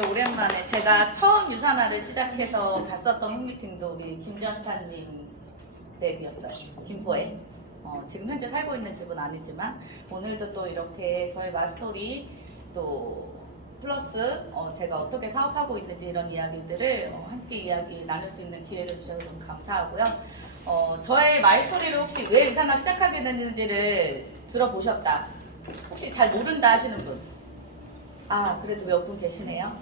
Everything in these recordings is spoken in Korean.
되게 오랜만에 제가 처음 유산화를 시작해서 갔었던 홈미팅도 우리 김지연스타님 댁이었어요. 김포에. 지금 현재 살고 있는 집은 아니지만 오늘도 또 이렇게 저의 마스터리 또 플러스 제가 어떻게 사업하고 있는지 이런 이야기들을 함께 이야기 나눌 수 있는 기회를 주셔서 너무 감사하고요. 저의 마이스토리를 혹시 왜 유산화 시작하게 됐는지를 들어보셨다. 혹시 잘 모른다 하시는 분? 그래도 몇 분 계시네요.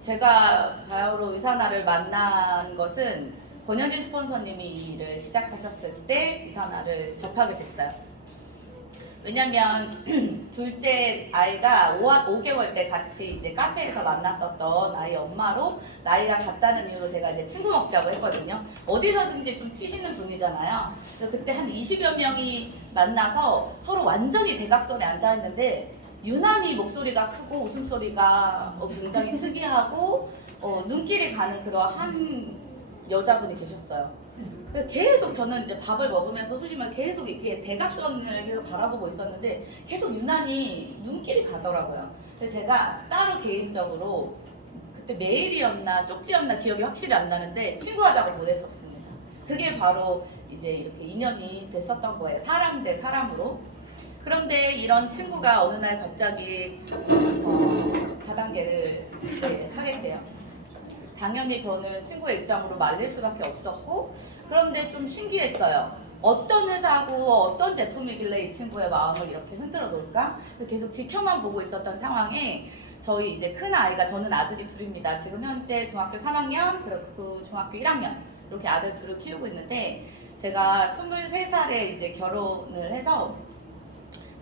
제가 바이오로 유산화를 만난 것은 권현진 스폰서님이 이 일을 시작하셨을 때 유산화를 접하게 됐어요. 왜냐면 둘째 아이가 5개월 때 같이 이제 카페에서 만났었던 아이 엄마로 나이가 같다는 이유로 제가 이제 친구 먹자고 했거든요. 어디서든지 좀 치시는 분이잖아요. 그래서 그때 한 20여 명이 만나서 서로 완전히 대각선에 앉아 있는데 유난히 목소리가 크고 웃음소리가 굉장히 특이하고 눈길이 가는 그러한 여자분이 계셨어요. 그래서 계속 저는 이제 밥을 먹으면서 소심하게 계속 이렇게 대각선을 계속 바라보고 있었는데 계속 유난히 눈길이 가더라고요. 그래서 제가 따로 개인적으로 그때 메일이었나 쪽지였나 기억이 확실히 안 나는데 친구하자고 보냈었습니다. 그게 바로 이제 이렇게 인연이 됐었던 거예요. 사람 대 사람으로. 그런데 이런 친구가 어느 날 갑자기 다단계를 하게 돼요. 당연히 저는 친구의 입장으로 말릴 수밖에 없었고, 그런데 좀 신기했어요. 어떤 회사고 어떤 제품이길래 이 친구의 마음을 이렇게 흔들어 놓을까? 계속 지켜만 보고 있었던 상황에 저희 이제 큰 아이가, 저는 아들이 둘입니다. 지금 현재 중학교 3학년 그리고 중학교 1학년 이렇게 아들 둘을 키우고 있는데, 제가 23살에 이제 결혼을 해서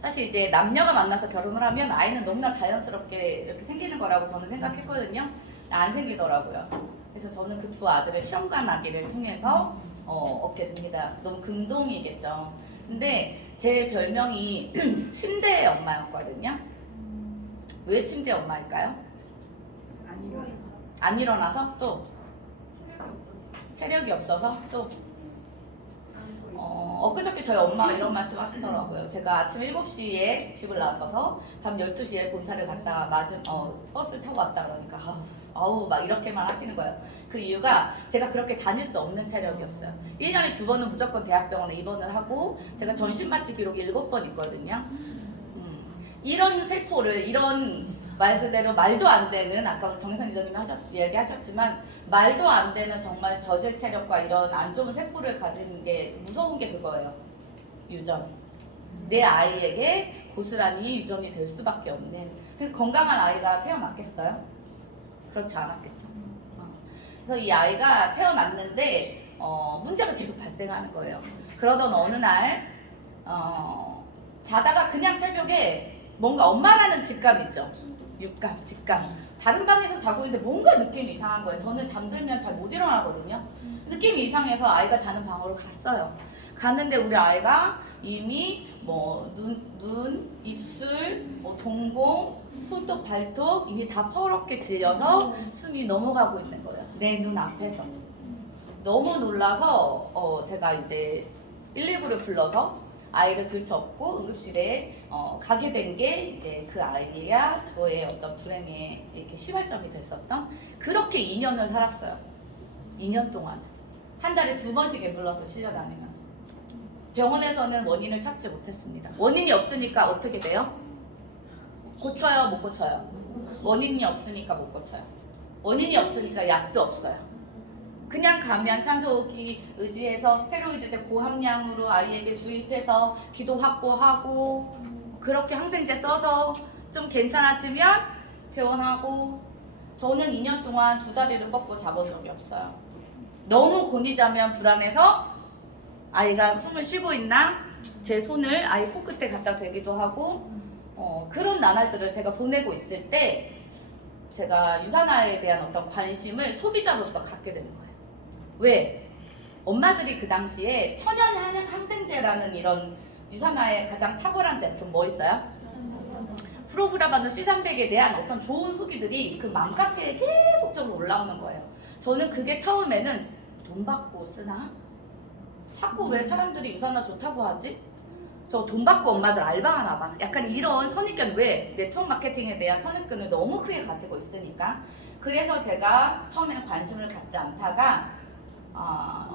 사실 이제 남녀가 만나서 결혼을 하면 아이는 너무나 자연스럽게 이렇게 생기는 거라고 저는 생각했거든요. 안 생기더라고요. 그래서 저는 그 두 아들을 시험관 아기를 통해서 얻게 됩니다. 너무 금동이겠죠. 근데 제 별명이 침대 엄마였거든요. 왜 침대 엄마일까요? 안 일어나서 또 체력이 없어서 또 엊그저께 저희 엄마가 이런 말씀 하시더라고요. 제가 아침 7시에 집을 나서서 밤 12시에 본사를 갔다가 버스를 타고 왔다 그러니까 아우 막 이렇게만 하시는 거예요. 그 이유가 제가 그렇게 다닐 수 없는 체력이었어요. 1년에 2번은 무조건 대학병원에 입원을 하고 제가 전신마취 기록이 7번 있거든요. 이런 세포를, 이런 말 그대로 말도 안 되는, 아까 정혜선 리더님이 얘기하셨지만 말도 안 되는 정말 저질 체력과 이런 안 좋은 세포를 가진 게 무서운 게 그거예요. 유전. 내 아이에게 고스란히 유전이 될 수밖에 없는. 건강한 아이가 태어났겠어요? 그렇지 않았겠죠. 그래서 이 아이가 태어났는데 문제가 계속 발생하는 거예요. 그러던 어느 날 자다가 그냥 새벽에 뭔가 엄마라는 직감 있죠. 육감, 직감. 다른 방에서 자고 있는데 뭔가 느낌이 이상한 거예요. 저는 잠들면 잘 못 일어나거든요. 느낌이 이상해서 아이가 자는 방으로 갔어요. 갔는데 우리 아이가 이미 눈, 입술, 동공, 손톱, 발톱 이미 다 퍼렇게 질려서 숨이 넘어가고 있는 거예요. 내 눈 앞에서. 너무 놀라서 제가 이제 119를 불러서 아이를 들쳐업고 응급실에 가게 된 게 이제 그 아이야 저의 어떤 불행의 이렇게 시발점이 됐었던, 그렇게 2년을 살았어요. 2년 동안 한 달에 2번씩 앰뷸런스 실려 다니면서 병원에서는 원인을 찾지 못했습니다. 원인이 없으니까 어떻게 돼요? 고쳐요, 못 고쳐요? 원인이 없으니까 못 고쳐요. 원인이 없으니까 약도 없어요. 그냥 가면 산소호흡기 의지해서 스테로이드제 고함량으로 아이에게 주입해서 기도 확보하고 그렇게 항생제 써서 좀 괜찮아지면 퇴원하고, 저는 2년 동안 2다리를 꺾고 자본 적이 없어요. 너무 곤히 자면 불안해서 아이가 숨을 쉬고 있나 제 손을 아이 코끝에 갖다 대기도 하고 그런 나날들을 제가 보내고 있을 때 제가 유산화에 대한 어떤 관심을 소비자로서 갖게 되는 거예요. 왜? 엄마들이 그 당시에 천연 항생제라는 이런 유산화의 가장 탁월한 제품 뭐 있어요? 프로브라바노 C300에 대한 어떤 좋은 후기들이 그 맘카페에 계속적으로 올라오는 거예요. 저는 그게 처음에는 돈 받고 쓰나? 자꾸 왜 사람들이 유산화 좋다고 하지? 저 돈 받고 엄마들 알바하나 봐. 약간 이런 선입견, 왜? 네트워크 마케팅에 대한 선입견을 너무 크게 가지고 있으니까. 그래서 제가 처음에는 관심을 갖지 않다가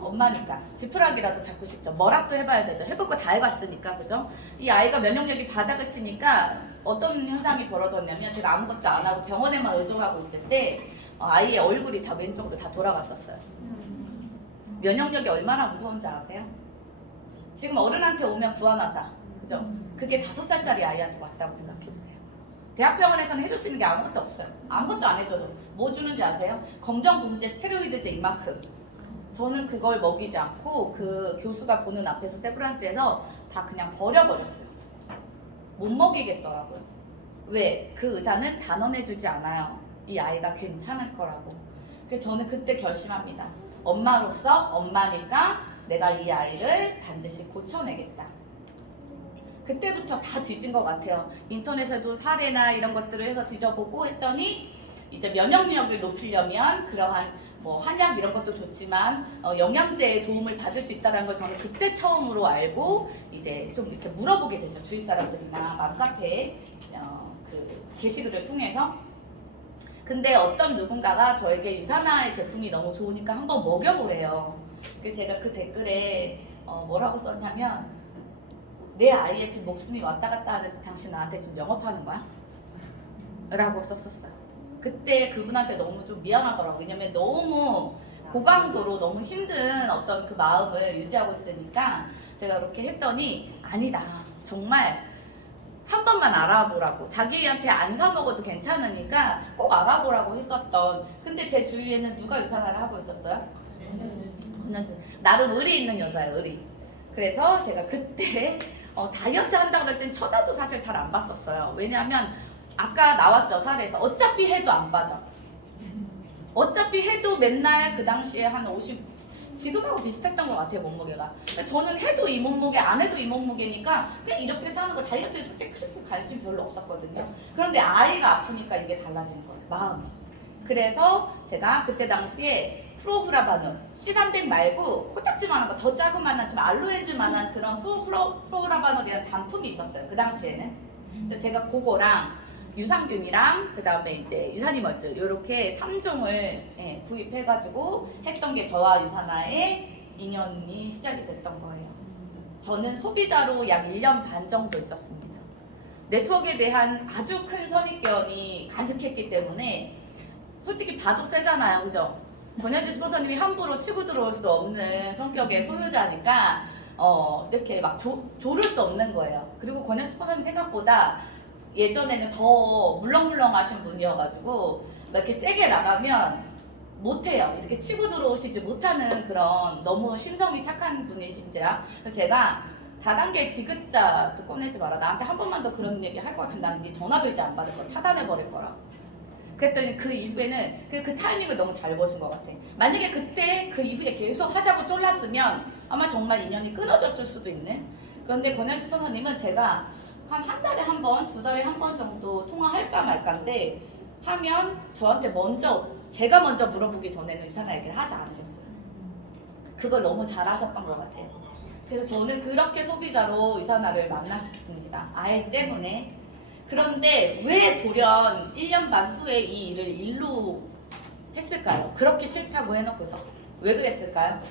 엄마니까 지푸라기라도 잡고 싶죠. 뭐라도 해봐야 되죠. 해볼 거 다 해봤으니까, 그죠? 이 아이가 면역력이 바닥을 치니까 어떤 현상이 벌어졌냐면, 제가 아무것도 안 하고 병원에만 의존하고 있을 때 아이의 얼굴이 다 왼쪽으로 다 돌아갔었어요. 면역력이 얼마나 무서운지 아세요? 지금 어른한테 오면 구안화사, 그죠? 그게 5살짜리 아이한테 왔다고 생각해보세요. 대학병원에서는 해줄 수 있는 게 아무것도 없어요. 아무것도 안 해줘도. 뭐 주는지 아세요? 검정분무제 스테로이드제 이만큼. 저는 그걸 먹이지 않고 그 교수가 보는 앞에서 세브란스에서 다 그냥 버려버렸어요. 못 먹이겠더라고요. 왜? 그 의사는 단언해주지 않아요. 이 아이가 괜찮을 거라고. 그래서 저는 그때 결심합니다. 엄마로서, 엄마니까 내가 이 아이를 반드시 고쳐내겠다. 그때부터 다 뒤진 것 같아요. 인터넷에도 사례나 이런 것들을 해서 뒤져보고 했더니, 이제 면역력을 높이려면 그러한 뭐 한약 이런 것도 좋지만 영양제의 도움을 받을 수 있다는 걸 저는 그때 처음으로 알고, 이제 좀 이렇게 물어보게 되죠. 주위 사람들이나 맘카페 그 게시글을 통해서. 근데 어떤 누군가가 저에게 유산화의 제품이 너무 좋으니까 한번 먹여보래요. 그래서 제가 그 댓글에 뭐라고 썼냐면, 내 아이의 지금 목숨이 왔다 갔다 하는데 당신 나한테 지금 영업하는 거야? 라고 썼었어요. 그때 그분한테 너무 좀 미안하더라고요. 왜냐면 너무 고강도로 너무 힘든 어떤 그 마음을 유지하고 있으니까 제가 그렇게 했더니, 아니다, 정말 한 번만 알아보라고, 자기한테 안 사먹어도 괜찮으니까 꼭 알아보라고 했었던. 근데 제 주위에는 누가 유산화를 하고 있었어요? 나름 의리 있는 여자예요, 의리. 그래서 제가 그때 다이어트 한다고 그랬더니 쳐다도 사실 잘 안 봤었어요. 왜냐하면 아까 나왔죠, 사례에서. 어차피 해도 안 빠져. 어차피 해도 맨날 그 당시에 한 50, 지금하고 비슷했던 것 같아요, 몸무게가. 저는 해도 이 몸무게, 안 해도 이 몸무게니까 그냥 이렇게 사는 거, 다이어트에 솔직히 그렇게 관심 별로 없었거든요. 그런데 아이가 아프니까 이게 달라지는 거예요, 마음이. 그래서 제가 그때 당시에 프로후라바누, C300 말고 코딱지만한 거, 더 자그만한 좀 알로에즈만한 그런 프로후라바누라는 단품이 있었어요, 그 당시에는. 그래서 제가 그거랑 유산균이랑 그 다음에 이제 유산이멀즈 이렇게 3종을 구입해가지고 했던 게 저와 유산화의 인연이 시작이 됐던 거예요. 저는 소비자로 약 1년 반 정도 있었습니다. 네트워크에 대한 아주 큰 선입견이 가득했기 때문에, 솔직히 봐도 세잖아요, 그죠? 권현지 스폰서님이 함부로 치고 들어올 수 없는 성격의 소유자니까 이렇게 막 조를 수 없는 거예요. 그리고 권현지 스폰서님 생각보다 예전에는 더 물렁물렁하신 분이어가지고 이렇게 세게 나가면 못해요. 이렇게 치고 들어오시지 못하는 그런 너무 심성이 착한 분이신지라. 그래서 제가 다단계 디귿자도 꺼내지 마라. 나한테 한 번만 더 그런 얘기 할 것 같으면 나는 네 전화도 이제 안 받을 거, 차단해버릴 거라. 그랬더니 그 이후에는 그 타이밍을 너무 잘 보신 것 같아. 만약에 그때 그 이후에 계속 하자고 쫄랐으면 아마 정말 인연이 끊어졌을 수도 있는. 그런데 권현지 스폰서님은 제가 한 달에 한 번, 2달에 한 번 정도 통화할까 말까인데, 하면 저한테 제가 먼저 물어보기 전에는 유산화 얘기를 하지 않으셨어요. 그걸 너무 잘하셨던 것 같아요. 그래서 저는 그렇게 소비자로 유산화를 만났습니다, 아이 때문에. 그런데 왜 돌연 1년 반 후에 이 일을 일로 했을까요? 그렇게 싫다고 해놓고서 왜 그랬을까요?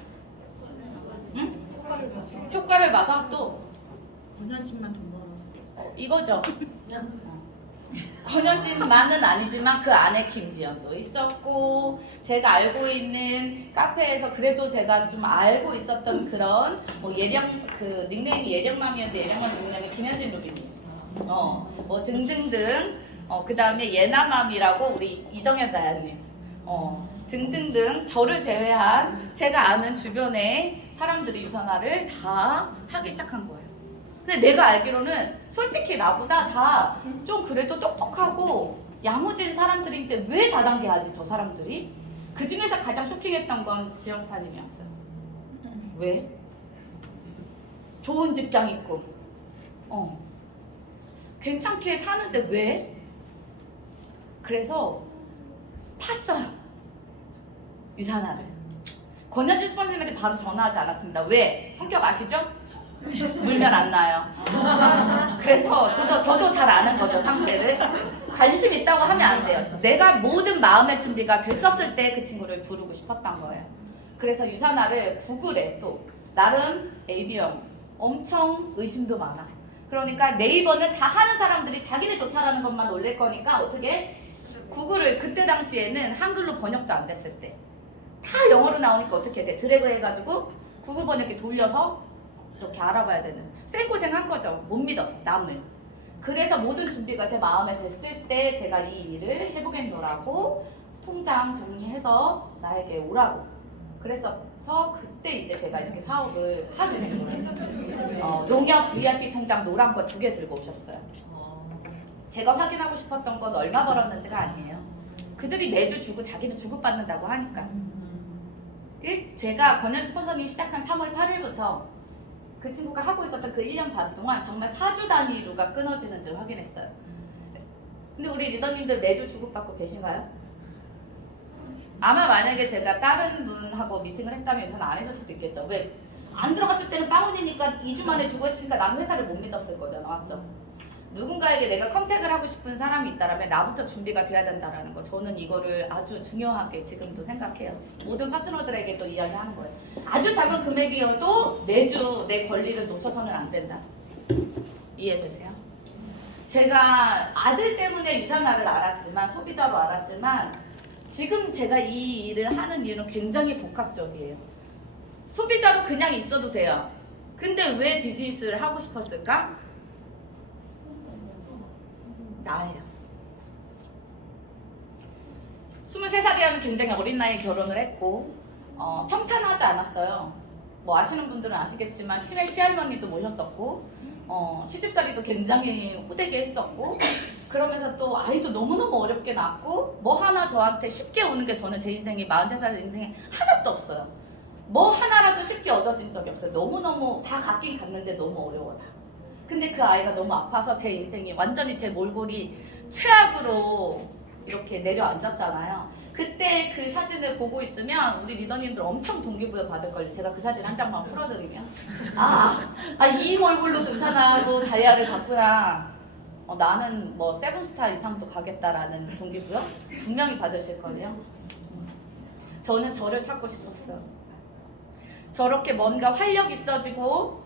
응? 효과를 봐서 또 권현진만 돈 벌어. 이거죠. 권현진만은 아니지만 그 안에 김지연도 있었고, 제가 알고 있는 카페에서 그래도 제가 좀 알고 있었던 그런 뭐 그 닉네임이 예령맘이었는데 예령맘 닉네임이 김현진 누님이 뭐 등등등, 그 다음에 예나맘이라고 우리 이정현 다야님, 등등등, 저를 제외한 제가 아는 주변의 사람들이 유산화를 다 하기 시작한 거예요. 근데 내가 알기로는 솔직히 나보다 다 좀 그래도 똑똑하고 야무진 사람들인데 왜 다단계 하지, 저 사람들이? 그 중에서 가장 쇼킹했던 건 지영사님이었어요. 왜? 좋은 직장 있고 괜찮게 사는데 왜? 그래서 팠어요, 유산화를. 권현지 스폰서님한테 바로 전화하지 않았습니다. 왜? 성격 아시죠? 물면 안 나요. 그래서 저도 잘 아는 거죠, 상대를. 관심 있다고 하면 안 돼요. 내가 모든 마음의 준비가 됐었을 때 그 친구를 부르고 싶었던 거예요. 그래서 유산화를 구글에 또 나름 AB형 엄청 의심도 많아. 그러니까 네이버는 다 하는 사람들이 자기네 좋다라는 것만 올릴 거니까 어떻게 구글을 그때 당시에는 한글로 번역도 안 됐을 때 다 영어로 나오니까 어떻게 돼? 드래그 해가지고 구글 번역기 돌려서 이렇게 알아봐야 되는 생고생 한 거죠. 못 믿어서 남을. 그래서 모든 준비가 제 마음에 됐을 때 제가 이 일을 해보겠노라고 통장 정리해서 나에게 오라고. 그래서 그때 이제 제가 이렇게 사업을 하게 된 거예요. 농협 VIP 통장 노란 거 2개 들고 오셨어요. 제가 확인하고 싶었던 건 얼마 벌었는지가 아니에요. 그들이 매주 주고 자기는 주고받는다고 하니까. 제가 권현 스폰서님 시작한 3월 8일부터 그 친구가 하고 있었던 그 1년 반 동안 정말 4주 단위로가 끊어지는지를 확인했어요. 근데 우리 리더님들 매주 주고받고 계신가요? 아마 만약에 제가 다른 분하고 미팅을 했다면 저는 안 해줄 수도 있겠죠. 왜? 안 들어갔을 때는 다운이니까 2주 만에 주고 했으니까 나는 회사를 못 믿었을 거잖아. 맞죠? 누군가에게 내가 컨택을 하고 싶은 사람이 있다면 나부터 준비가 돼야 된다는 거. 저는 이거를 아주 중요하게 지금도 생각해요. 모든 파트너들에게도 이야기하는 거예요. 아주 작은 금액이어도 매주 내 권리를 놓쳐서는 안 된다. 이해되세요? 제가 아들 때문에 유산화를 알았지만, 소비자로 알았지만 지금 제가 이 일을 하는 이유는 굉장히 복합적이에요. 소비자로 그냥 있어도 돼요. 근데 왜 비즈니스를 하고 싶었을까? 나예요. 23살이라는 굉장히 어린 나이에 결혼을 했고 평탄하지 않았어요. 뭐 아시는 분들은 아시겠지만 치매 시할머니도 모셨었고 시집살이도 굉장히 호되게 했었고 그러면서 또 아이도 너무너무 어렵게 낳고 뭐 하나 저한테 쉽게 오는 게 저는 제 인생에 43살 인생에 하나도 없어요. 뭐 하나라도 쉽게 얻어진 적이 없어요. 너무너무 다 갖긴 갔는데 너무 어려워 다. 근데 그 아이가 너무 아파서 제 인생이 완전히 제 몰골이 최악으로 이렇게 내려앉았잖아요. 그때 그 사진을 보고 있으면 우리 리더님들 엄청 동기부여 받을걸요. 제가 그 사진 한 장만 풀어드리면 이 몰골로 유산하고 다이아를 갔구나. 나는 뭐 세븐스타 이상도 가겠다라는 동기부여 분명히 받으실걸요. 저는 저를 찾고 싶었어요. 저렇게 뭔가 활력 있어지고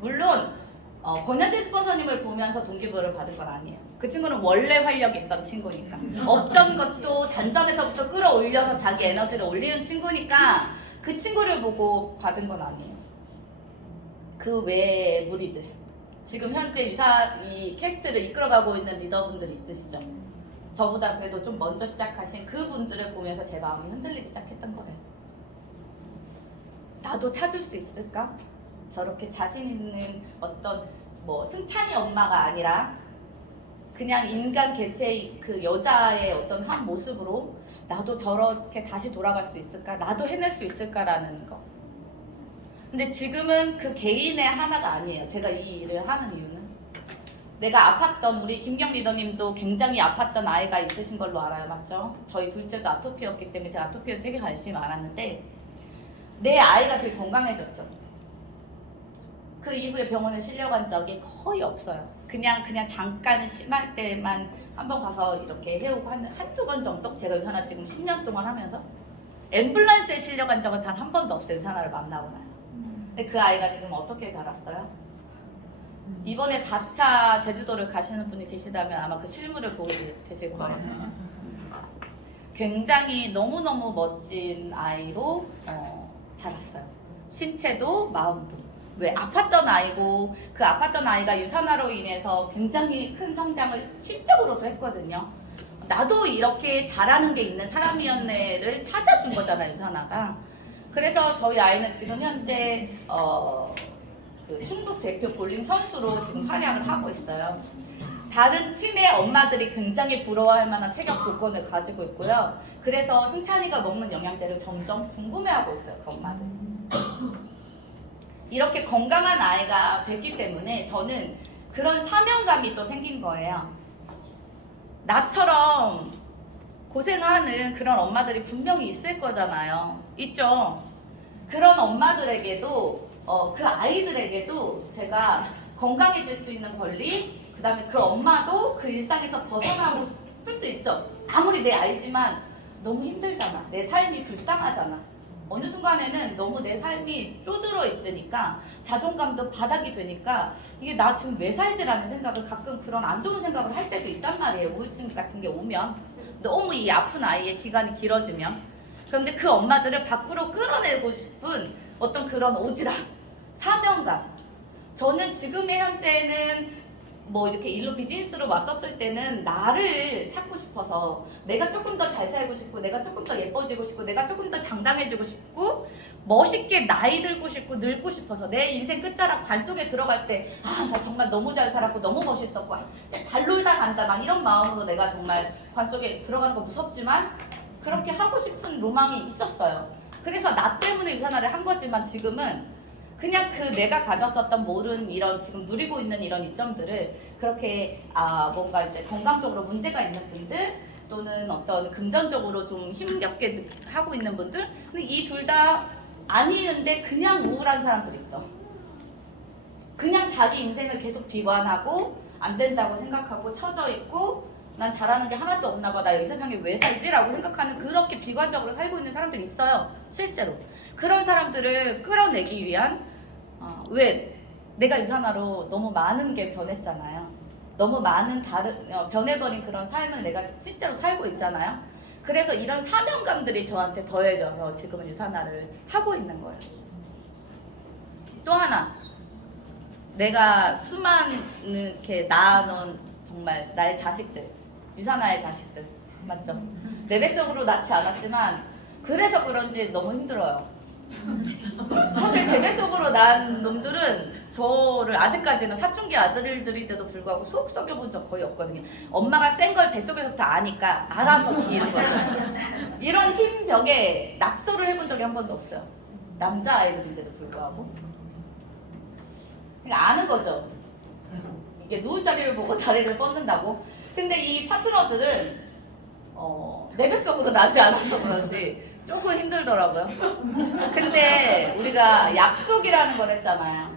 물론 권현진 스폰서님을 보면서 동기부여를 받은 건 아니에요. 그 친구는 원래 활력이 있던 친구니까 없던 것도 단전에서부터 끌어올려서 자기 에너지를 올리는 친구니까 그 친구를 보고 받은 건 아니에요. 그 외의 무리들 지금 현재 이 캐스트를 이끌어가고 있는 리더분들 있으시죠? 저보다 그래도 좀 먼저 시작하신 그분들을 보면서 제 마음이 흔들리기 시작했던 거예요. 나도 찾을 수 있을까? 저렇게 자신 있는 어떤 뭐 승찬이 엄마가 아니라 그냥 인간 개체의 그 여자의 어떤 한 모습으로 나도 저렇게 다시 돌아갈 수 있을까? 나도 해낼 수 있을까라는 거. 근데 지금은 그 개인의 하나가 아니에요. 제가 이 일을 하는 이유는 내가 아팠던 우리 김경 리더님도 굉장히 아팠던 아이가 있으신 걸로 알아요. 맞죠? 저희 둘째도 아토피였기 때문에 제가 아토피에 되게 관심이 많았는데 내 아이가 되게 건강해졌죠. 그 이후에 병원에 실려간 적이 거의 없어요. 그냥 잠깐 심할 때만 한번 가서 이렇게 해오고 한두 번 정도? 제가 유산화 지금 10년 동안 하면서 앰뷸런스에 실려간 적은 단 한 번도 없어요. 유산화를 만나고 나서. 근데 그 아이가 지금 어떻게 자랐어요? 이번에 4차 제주도를 가시는 분이 계시다면 아마 그 실물을 보고 계실 거예요. 굉장히 너무너무 멋진 아이로 자랐어요. 신체도 마음도. 왜? 아팠던 아이고 그 아팠던 아이가 유산화로 인해서 굉장히 큰 성장을 실적으로도 했거든요. 나도 이렇게 잘하는 게 있는 사람이었네를 찾아준 거잖아요, 유산화가. 그래서 저희 아이는 지금 현재 그 충북 대표 볼링 선수로 지금 활약을 하고 있어요. 다른 팀의 엄마들이 굉장히 부러워할 만한 체격 조건을 가지고 있고요. 그래서 승찬이가 먹는 영양제를 점점 궁금해하고 있어요, 그 엄마들. 이렇게 건강한 아이가 됐기 때문에 저는 그런 사명감이 또 생긴 거예요. 나처럼 고생하는 그런 엄마들이 분명히 있을 거잖아요. 있죠? 그런 엄마들에게도 그 아이들에게도 제가 건강해질 수 있는 권리, 그 다음에 그 엄마도 그 일상에서 벗어나고 싶을 수 있죠. 아무리 내 아이지만 너무 힘들잖아. 내 삶이 불쌍하잖아. 어느 순간에는 너무 내 삶이 쪼들어 있으니까 자존감도 바닥이 되니까 이게 나 지금 왜 살지라는 생각을 가끔 그런 안 좋은 생각을 할 때도 있단 말이에요. 우울증 같은 게 오면 너무 이 아픈 아이의 기간이 길어지면. 그런데 그 엄마들을 밖으로 끌어내고 싶은 어떤 그런 오지랖, 사명감. 저는 지금의 현재는 뭐 이렇게 일로 비즈니스로 왔었을 때는 나를 찾고 싶어서 내가 조금 더 잘 살고 싶고 내가 조금 더 예뻐지고 싶고 내가 조금 더 당당해지고 싶고 멋있게 나이 들고 싶고 늙고 싶어서 내 인생 끝자락 관 속에 들어갈 때 나 정말 너무 잘 살았고 너무 멋있었고 진짜 잘 놀다 간다 막 이런 마음으로 내가 정말 관 속에 들어가는 거 무섭지만 그렇게 하고 싶은 로망이 있었어요. 그래서 나 때문에 유산화를 한 거지만 지금은 그냥 그 내가 가졌었던 모든 이런 지금 누리고 있는 이런 이점들을 그렇게 뭔가 이제 건강적으로 문제가 있는 분들 또는 어떤 금전적으로 좀 힘겹게 하고 있는 분들 근데 이 둘 다 아니는데 그냥 우울한 사람들 있어. 그냥 자기 인생을 계속 비관하고 안 된다고 생각하고 처져 있고 난 잘하는 게 하나도 없나 봐. 나 이 세상에 왜 살지? 라고 생각하는 그렇게 비관적으로 살고 있는 사람들이 있어요. 실제로. 그런 사람들을 끌어내기 위한 왜 내가 유산화로 너무 많은 게 변했잖아요. 너무 많은 변해버린 그런 삶을 내가 실제로 살고 있잖아요. 그래서 이런 사명감들이 저한테 더해져서 지금은 유산화를 하고 있는 거예요. 또 하나 내가 수많은 이렇게 낳아놓은 정말 나의 자식들 유산화의 자식들 맞죠? 내 뱃속으로 낳지 않았지만 그래서 그런지 너무 힘들어요. 사실 제 뱃속으로 낳은 놈들은 저를 아직까지는 사춘기 아들들인데도 불구하고 속 썩여본 적 거의 없거든요. 엄마가 센 걸 뱃속에서부터 아니까 알아서 기는 거죠. 이런 흰 벽에 낙서를 해본 적이 한 번도 없어요. 남자아이들인데도 불구하고. 그러니까 아는 거죠. 이게 누울 자리를 보고 다리를 뻗는다고. 근데 이 파트너들은 내 뱃속으로 나지 않아서 그런지 조금 힘들더라고요. 근데 우리가 약속이라는 걸 했잖아요.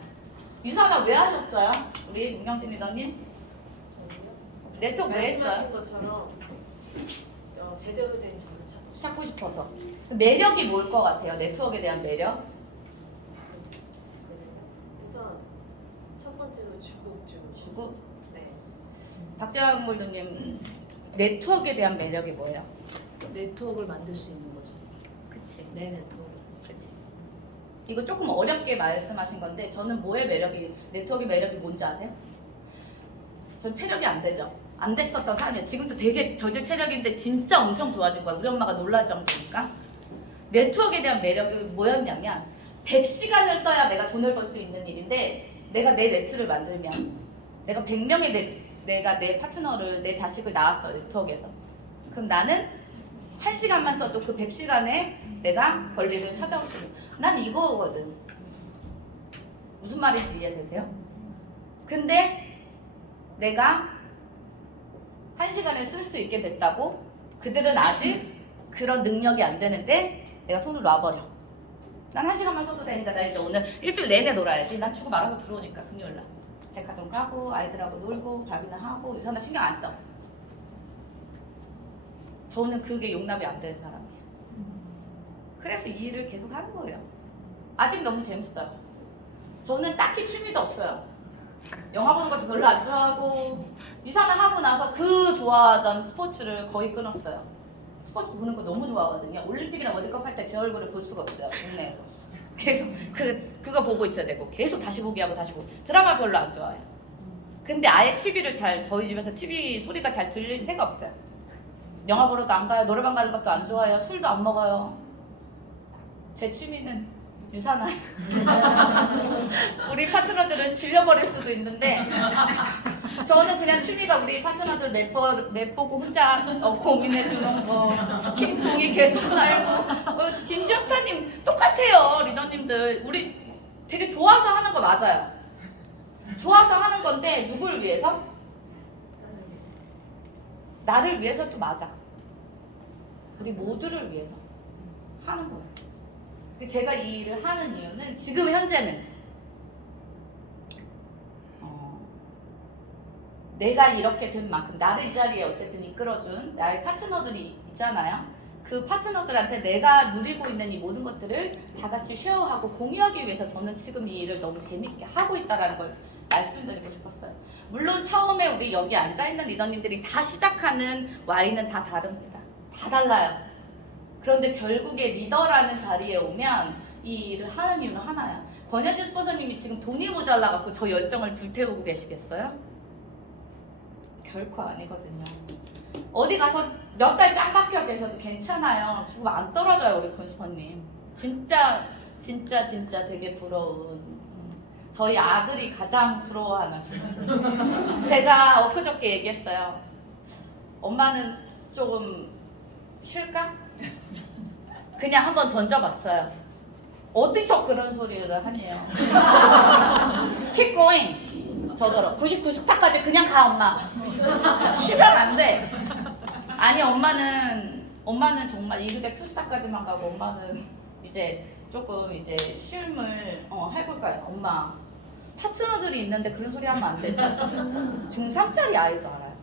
유산화 왜 하셨어요? 우리 문경진 리더님? 네트워크 왜 했어요? 말씀하신 것처럼 제대로 된 저를 찾고 싶어서. 매력이 뭘 것 같아요? 네트워크에 대한 매력? 우선 첫 번째로 주국. 주구? 네. 박재환 골드님 네트워크에 대한 매력이 뭐예요? 네트워크를 만들 수 있는 거죠. 그치. 내 네트워크. 그치. 이거 조금 어렵게 말씀하신 건데 저는 뭐의 매력이 네트워크의 매력이 뭔지 아세요? 전 체력이 안 되죠. 안 됐었던 사람이에요. 지금도 되게 저질 체력인데 진짜 엄청 좋아진 거야. 우리 엄마가 놀랄 정도니까. 네트워크에 대한 매력이 뭐였냐면 100시간을 써야 내가 돈을 벌 수 있는 일인데 내가 내 네트를 만들면 내가 100명의 내가 내 파트너를 내 자식을 낳았어 네트워크에서. 그럼 나는 1시간만 써도 그 100시간에 내가 권리를 찾아올 수 있는 난 이거거든. 무슨 말인지 이해되세요? 근데 내가 1시간을 쓸 수 있게 됐다고 그들은 아직 그런 능력이 안 되는데 내가 손을 놔버려. 난 1시간만 써도 되니까 나 이제 오늘 일주일 내내 놀아야지. 난 주고 말아서 들어오니까 금요일날 백화점 가고 아이들하고 놀고 밥이나 하고 유산화 신경 안 써. 저는 그게 용납이 안 되는 사람이에요. 그래서 이 일을 계속 하는 거예요. 아직 너무 재밌어요. 저는 딱히 취미도 없어요. 영화 보는 것도 별로 안 좋아하고 유산화 하고 나서 그 좋아하던 스포츠를 거의 끊었어요. 스포츠 보는 거 너무 좋아하거든요. 올림픽이나 월드컵 할 때 제 얼굴을 볼 수가 없어요. 국내에서. 계속 그거 보고 있어야 되고 계속 다시 보기 하고 다시 보고 드라마 별로 안 좋아해요. 근데 아예 TV를 저희 집에서 TV 소리가 잘 들릴 새가 없어요. 영화 보러도 안 가요. 노래방 가는 것도 안 좋아해요. 술도 안 먹어요. 제 취미는 유산화. 우리 파트너들은 질려버릴 수도 있는데 저는 그냥 취미가 우리 파트너들 맵 보고 혼자 고민해주는 거 김종이 계속 살고 김지영 스타님 똑같아요. 리더님들 우리 되게 좋아서 하는 거 맞아요. 좋아서 하는 건데 누구를 위해서? 나를 위해서도 맞아. 우리 모두를 위해서 하는 거예요. 제가 이 일을 하는 이유는 지금 현재는 내가 이렇게 된 만큼 나를 이 자리에 어쨌든 이끌어준 나의 파트너들이 있잖아요. 그 파트너들한테 내가 누리고 있는 이 모든 것들을 다 같이 쉐어하고 공유하기 위해서 저는 지금 이 일을 너무 재밌게 하고 있다는 걸 말씀드리고 싶었어요. 물론 처음에 우리 여기 앉아있는 리더님들이 다 시작하는 Y는 다 다릅니다. 다 달라요. 그런데 결국에 리더라는 자리에 오면 이 일을 하는 이유는 하나야. 권현주 스폰서님이 지금 돈이 모자라갖고 저 열정을 불태우고 계시겠어요? 결코 아니거든요. 어디 가서 몇 달 짱 박혀 계셔도 괜찮아요. 죽으면 안 떨어져요, 우리 권 스폰님. 진짜 되게 부러운. 저희 아들이 가장 부러워하는 존재. 제가 엊그저께 얘기했어요. 엄마는 조금 쉴까? 그냥 한번 던져봤어요. 어디서 그런 소리를 하네요. Keep going. 저더러 99스타까지 그냥 가 엄마. 쉬면 안 돼. 아니 엄마는 정말 200 투스타까지만 가고 엄마는 이제 조금 이제 쉼을 해볼 거예요. 엄마 파트너들이 있는데 그런 소리 하면 안 되죠. 중3짜리 아이도 알아요.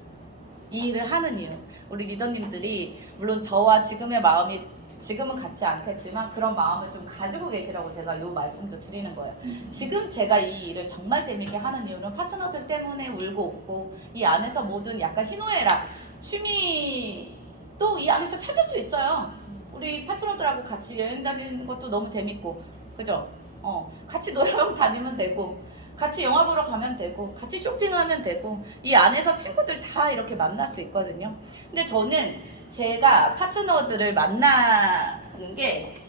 이 일을 하는 이유. 우리 리더님들이 물론 저와 지금의 마음이 지금은 같지 않겠지만 그런 마음을 좀 가지고 계시라고 제가 요 말씀도 드리는 거예요. 지금 제가 이 일을 정말 재밌게 하는 이유는 파트너들 때문에 울고 웃고 이 안에서 모든 약간 희노애락 취미도 이 안에서 찾을 수 있어요. 우리 파트너들하고 같이 여행 다니는 것도 너무 재밌고 그죠? 같이 노래방 다니면 되고 같이 영화 보러 가면 되고 같이 쇼핑하면 되고 이 안에서 친구들 다 이렇게 만날 수 있거든요. 근데 저는 제가 파트너들을 만나는 게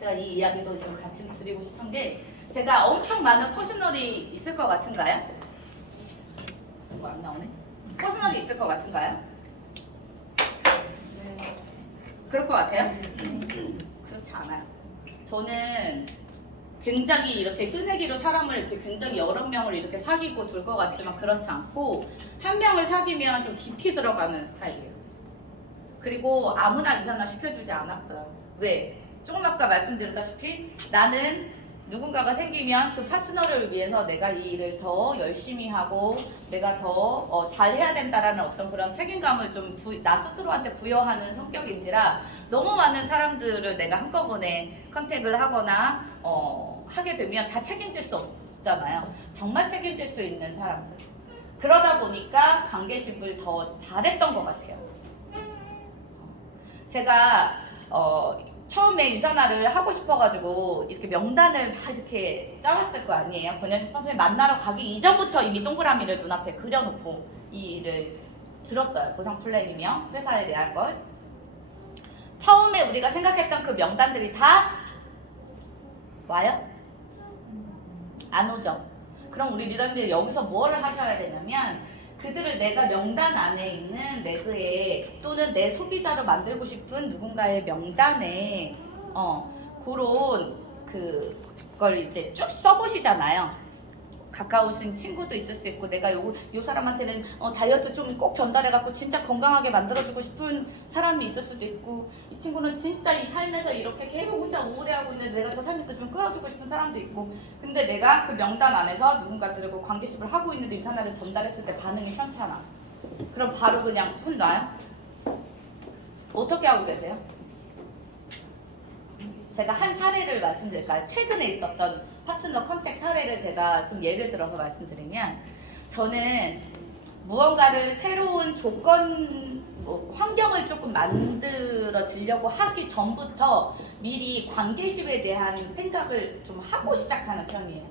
제가 이 이야기도 좀 같이 드리고 싶은 게 제가 엄청 많은 퍼스널이 있을 것 같은가요? 이거 안 나오네? 퍼스널이 있을 것 같은가요? 네. 그럴 것 같아요? 그렇지 않아요. 저는 굉장히 이렇게 뜨내기로 사람을 이렇게 굉장히 여러 명을 이렇게 사귀고 둘 것 같지만 그렇지 않고 한 명을 사귀면 좀 깊이 들어가는 스타일이에요. 그리고 아무나 이산화 시켜주지 않았어요. 왜? 조금 아까 말씀드렸다시피 나는 누군가가 생기면 그 파트너를 위해서 내가 이 일을 더 열심히 하고 내가 더 잘해야 된다라는 어떤 그런 책임감을 좀 나 스스로한테 부여하는 성격인지라 너무 많은 사람들을 내가 한꺼번에 컨택을 하거나 하게 되면 다 책임질 수 없잖아요. 정말 책임질 수 있는 사람들. 그러다 보니까 관계식을 더 잘했던 것 같아요. 제가 처음에 유산화를 하고 싶어가지고 이렇게 명단을 막 이렇게 짜왔을 거 아니에요. 권현주 선생님 만나러 가기 이전부터 이미 동그라미를 눈앞에 그려놓고 이 일을 들었어요. 보상 플랜이며 회사에 대한 걸. 처음에 우리가 생각했던 그 명단들이 다 와요? 안 오죠? 그럼 우리 리더님들이 여기서 뭘 하셔야 되냐면 그들을 내가 명단 안에 있는 매그에 또는 내 소비자로 만들고 싶은 누군가의 명단에 그런 그걸 이제 쭉 써보시잖아요. 가까우신 친구도 있을 수 있고 내가 요 사람한테는 다이어트 좀 꼭 전달해갖고 진짜 건강하게 만들어주고 싶은 사람이 있을 수도 있고 이 친구는 진짜 이 삶에서 이렇게 계속 혼자 우울해하고 있는데 내가 저 삶에서 좀 끌어주고 싶은 사람도 있고 근데 내가 그 명단 안에서 누군가들하고 관계식을 하고 있는데 유산화를 전달했을 때 반응이 현찮아. 그럼 바로 그냥 손 놔요? 어떻게 하고 계세요? 제가 한 사례를 말씀드릴까요? 최근에 있었던 파트너 컨택 사례를 제가 좀 예를 들어서 말씀드리면 저는 무언가를 새로운 조건, 환경을 조금 만들어지려고 하기 전부터 미리 관계심에 대한 생각을 좀 하고 시작하는 편이에요.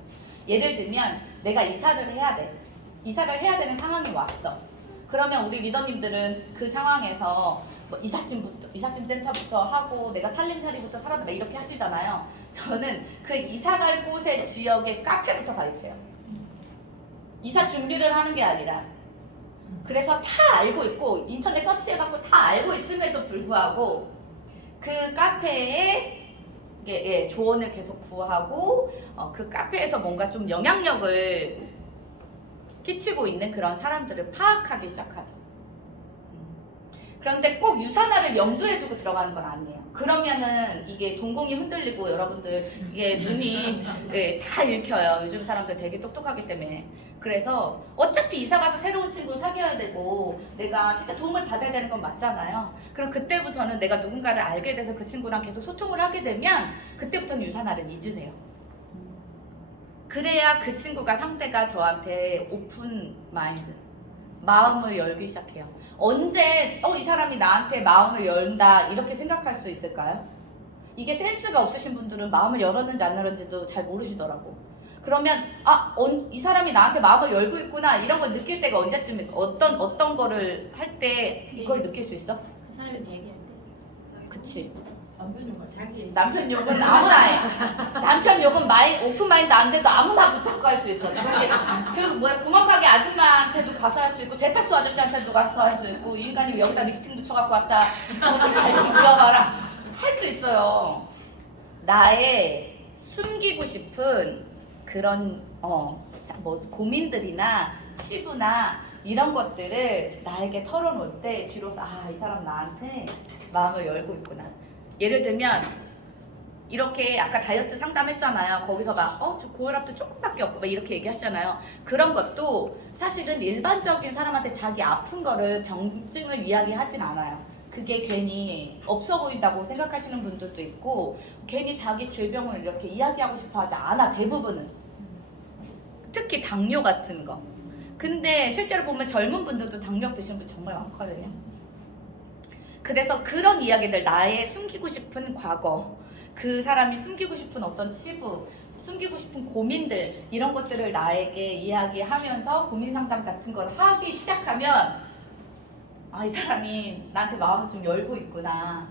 예를 들면 내가 이사를 해야 돼. 이사를 해야 되는 상황이 왔어. 그러면 우리 리더님들은 그 상황에서 뭐 이삿짐 센터부터 하고 내가 살림살이부터 살아도 막 이렇게 하시잖아요. 저는 그 이사갈 곳의 지역의 카페부터 가입해요. 이사 준비를 하는 게 아니라 그래서 다 알고 있고 인터넷 서치해갖고 다 알고 있음에도 불구하고 그 카페에 조언을 계속 구하고 그 카페에서 뭔가 좀 영향력을 끼치고 있는 그런 사람들을 파악하기 시작하죠. 그런데 꼭 유산화를 염두에 두고 들어가는 건 아니에요. 그러면은 이게 동공이 흔들리고 여러분들 이게 눈이 다 읽혀요. 요즘 사람들 되게 똑똑하기 때문에. 그래서 어차피 이사 가서 새로운 친구 사귀어야 되고 내가 진짜 도움을 받아야 되는 건 맞잖아요. 그럼 그때부터는 내가 누군가를 알게 돼서 그 친구랑 계속 소통을 하게 되면 그때부터는 유산알은 잊으세요. 그래야 그 친구가 상대가 저한테 오픈 마인드, 마음을 열기 시작해요. 언제 이 사람이 나한테 마음을 열다 이렇게 생각할 수 있을까요? 이게 센스가 없으신 분들은 마음을 열었는지 안 열었는지도 잘 모르시더라고. 그러면 이 사람이 나한테 마음을 열고 있구나 이런 걸 느낄 때가 언제쯤일까? 어떤 거를 할 때 이걸 느낄 수 있어? 그 사람이 얘기할 때. 그치. 남편 욕을 자기 남편 욕은 아무나 해. 남편 욕은 오픈 마인드 안 돼도 아무나 붙잡고 할 수 있어. 구멍가게 아줌마한테도 가서 할 수 있고 세탁소 아저씨한테도 가서 할 수 있고 이 인간이 여기다 리프팅도 쳐갖고 왔다. 무슨 잘좀 지어봐라. 할 수 있어요. 나의 숨기고 싶은 그런 고민들이나 치부나 이런 것들을 나에게 털어놓을 때 비로소 이 사람 나한테 마음을 열고 있구나. 예를 들면 이렇게 아까 다이어트 상담했잖아요. 거기서 저 고혈압도 조금밖에 없고 막 이렇게 얘기하시잖아요. 그런 것도 사실은 일반적인 사람한테 자기 아픈 거를 병증을 이야기하진 않아요. 그게 괜히 없어 보인다고 생각하시는 분들도 있고 괜히 자기 질병을 이렇게 이야기하고 싶어 하지 않아. 대부분은. 특히 당뇨 같은 거. 근데 실제로 보면 젊은 분들도 당뇨 드시는 분 정말 많거든요. 그래서 그런 이야기들, 나의 숨기고 싶은 과거, 그 사람이 숨기고 싶은 어떤 치부, 숨기고 싶은 고민들 이런 것들을 나에게 이야기하면서 고민 상담 같은 걸 하기 시작하면 이 사람이 나한테 마음을 좀 열고 있구나.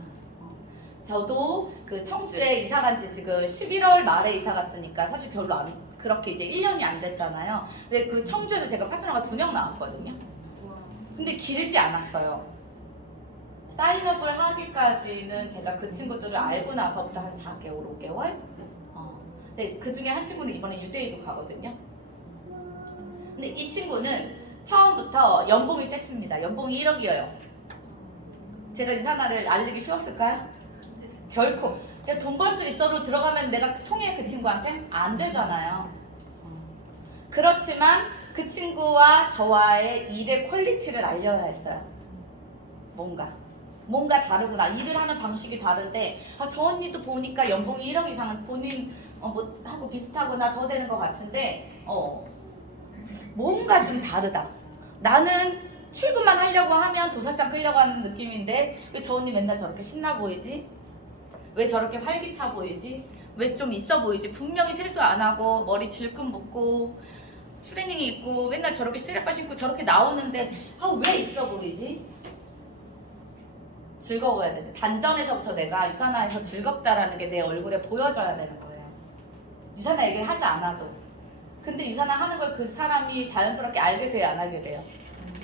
저도 그 청주에 이사 간 지 지금 11월 말에 이사 갔으니까 사실 별로 그렇게 이제 1년이 안 됐잖아요. 근데 그 청주에서 제가 파트너가 2명 나왔거든요. 근데 길지 않았어요. 사인업을 하기까지는 제가 그 친구들을 알고 나서부터 한 4개월, 5개월? 근데 그 중에 한 친구는 이번에 유대인도 가거든요. 근데 이 친구는 처음부터 연봉이 셌습니다. 연봉이 1억이에요. 제가 유산화를 알리기 쉬웠을까요? 결코. 그냥 돈 벌 수 있어로 들어가면 내가 통해 그 친구한테? 안 되잖아요. 그렇지만 그 친구와 저와의 일의 퀄리티를 알려야 했어요. 뭔가 다르구나. 일을 하는 방식이 다른데 저 언니도 보니까 연봉이 1억 이상은 본인 하고 비슷하거나 더 되는 것 같은데 뭔가 좀 다르다. 나는 출근만 하려고 하면 도살장 끌려고 하는 느낌인데 왜 저 언니 맨날 저렇게 신나 보이지? 왜 저렇게 활기차 보이지? 왜 좀 있어 보이지? 분명히 세수 안 하고 머리 질끈 묶고 트레이닝이 있고 맨날 저렇게 슬리퍼 신고 저렇게 나오는데 왜 있어 보이지? 즐거워야 돼. 단전에서부터 내가 유산화에서 즐겁다라는 게 내 얼굴에 보여져야 되는 거예요. 유산화 얘기를 하지 않아도. 근데 유산화 하는 걸 그 사람이 자연스럽게 알게 돼요, 안 알게 돼요?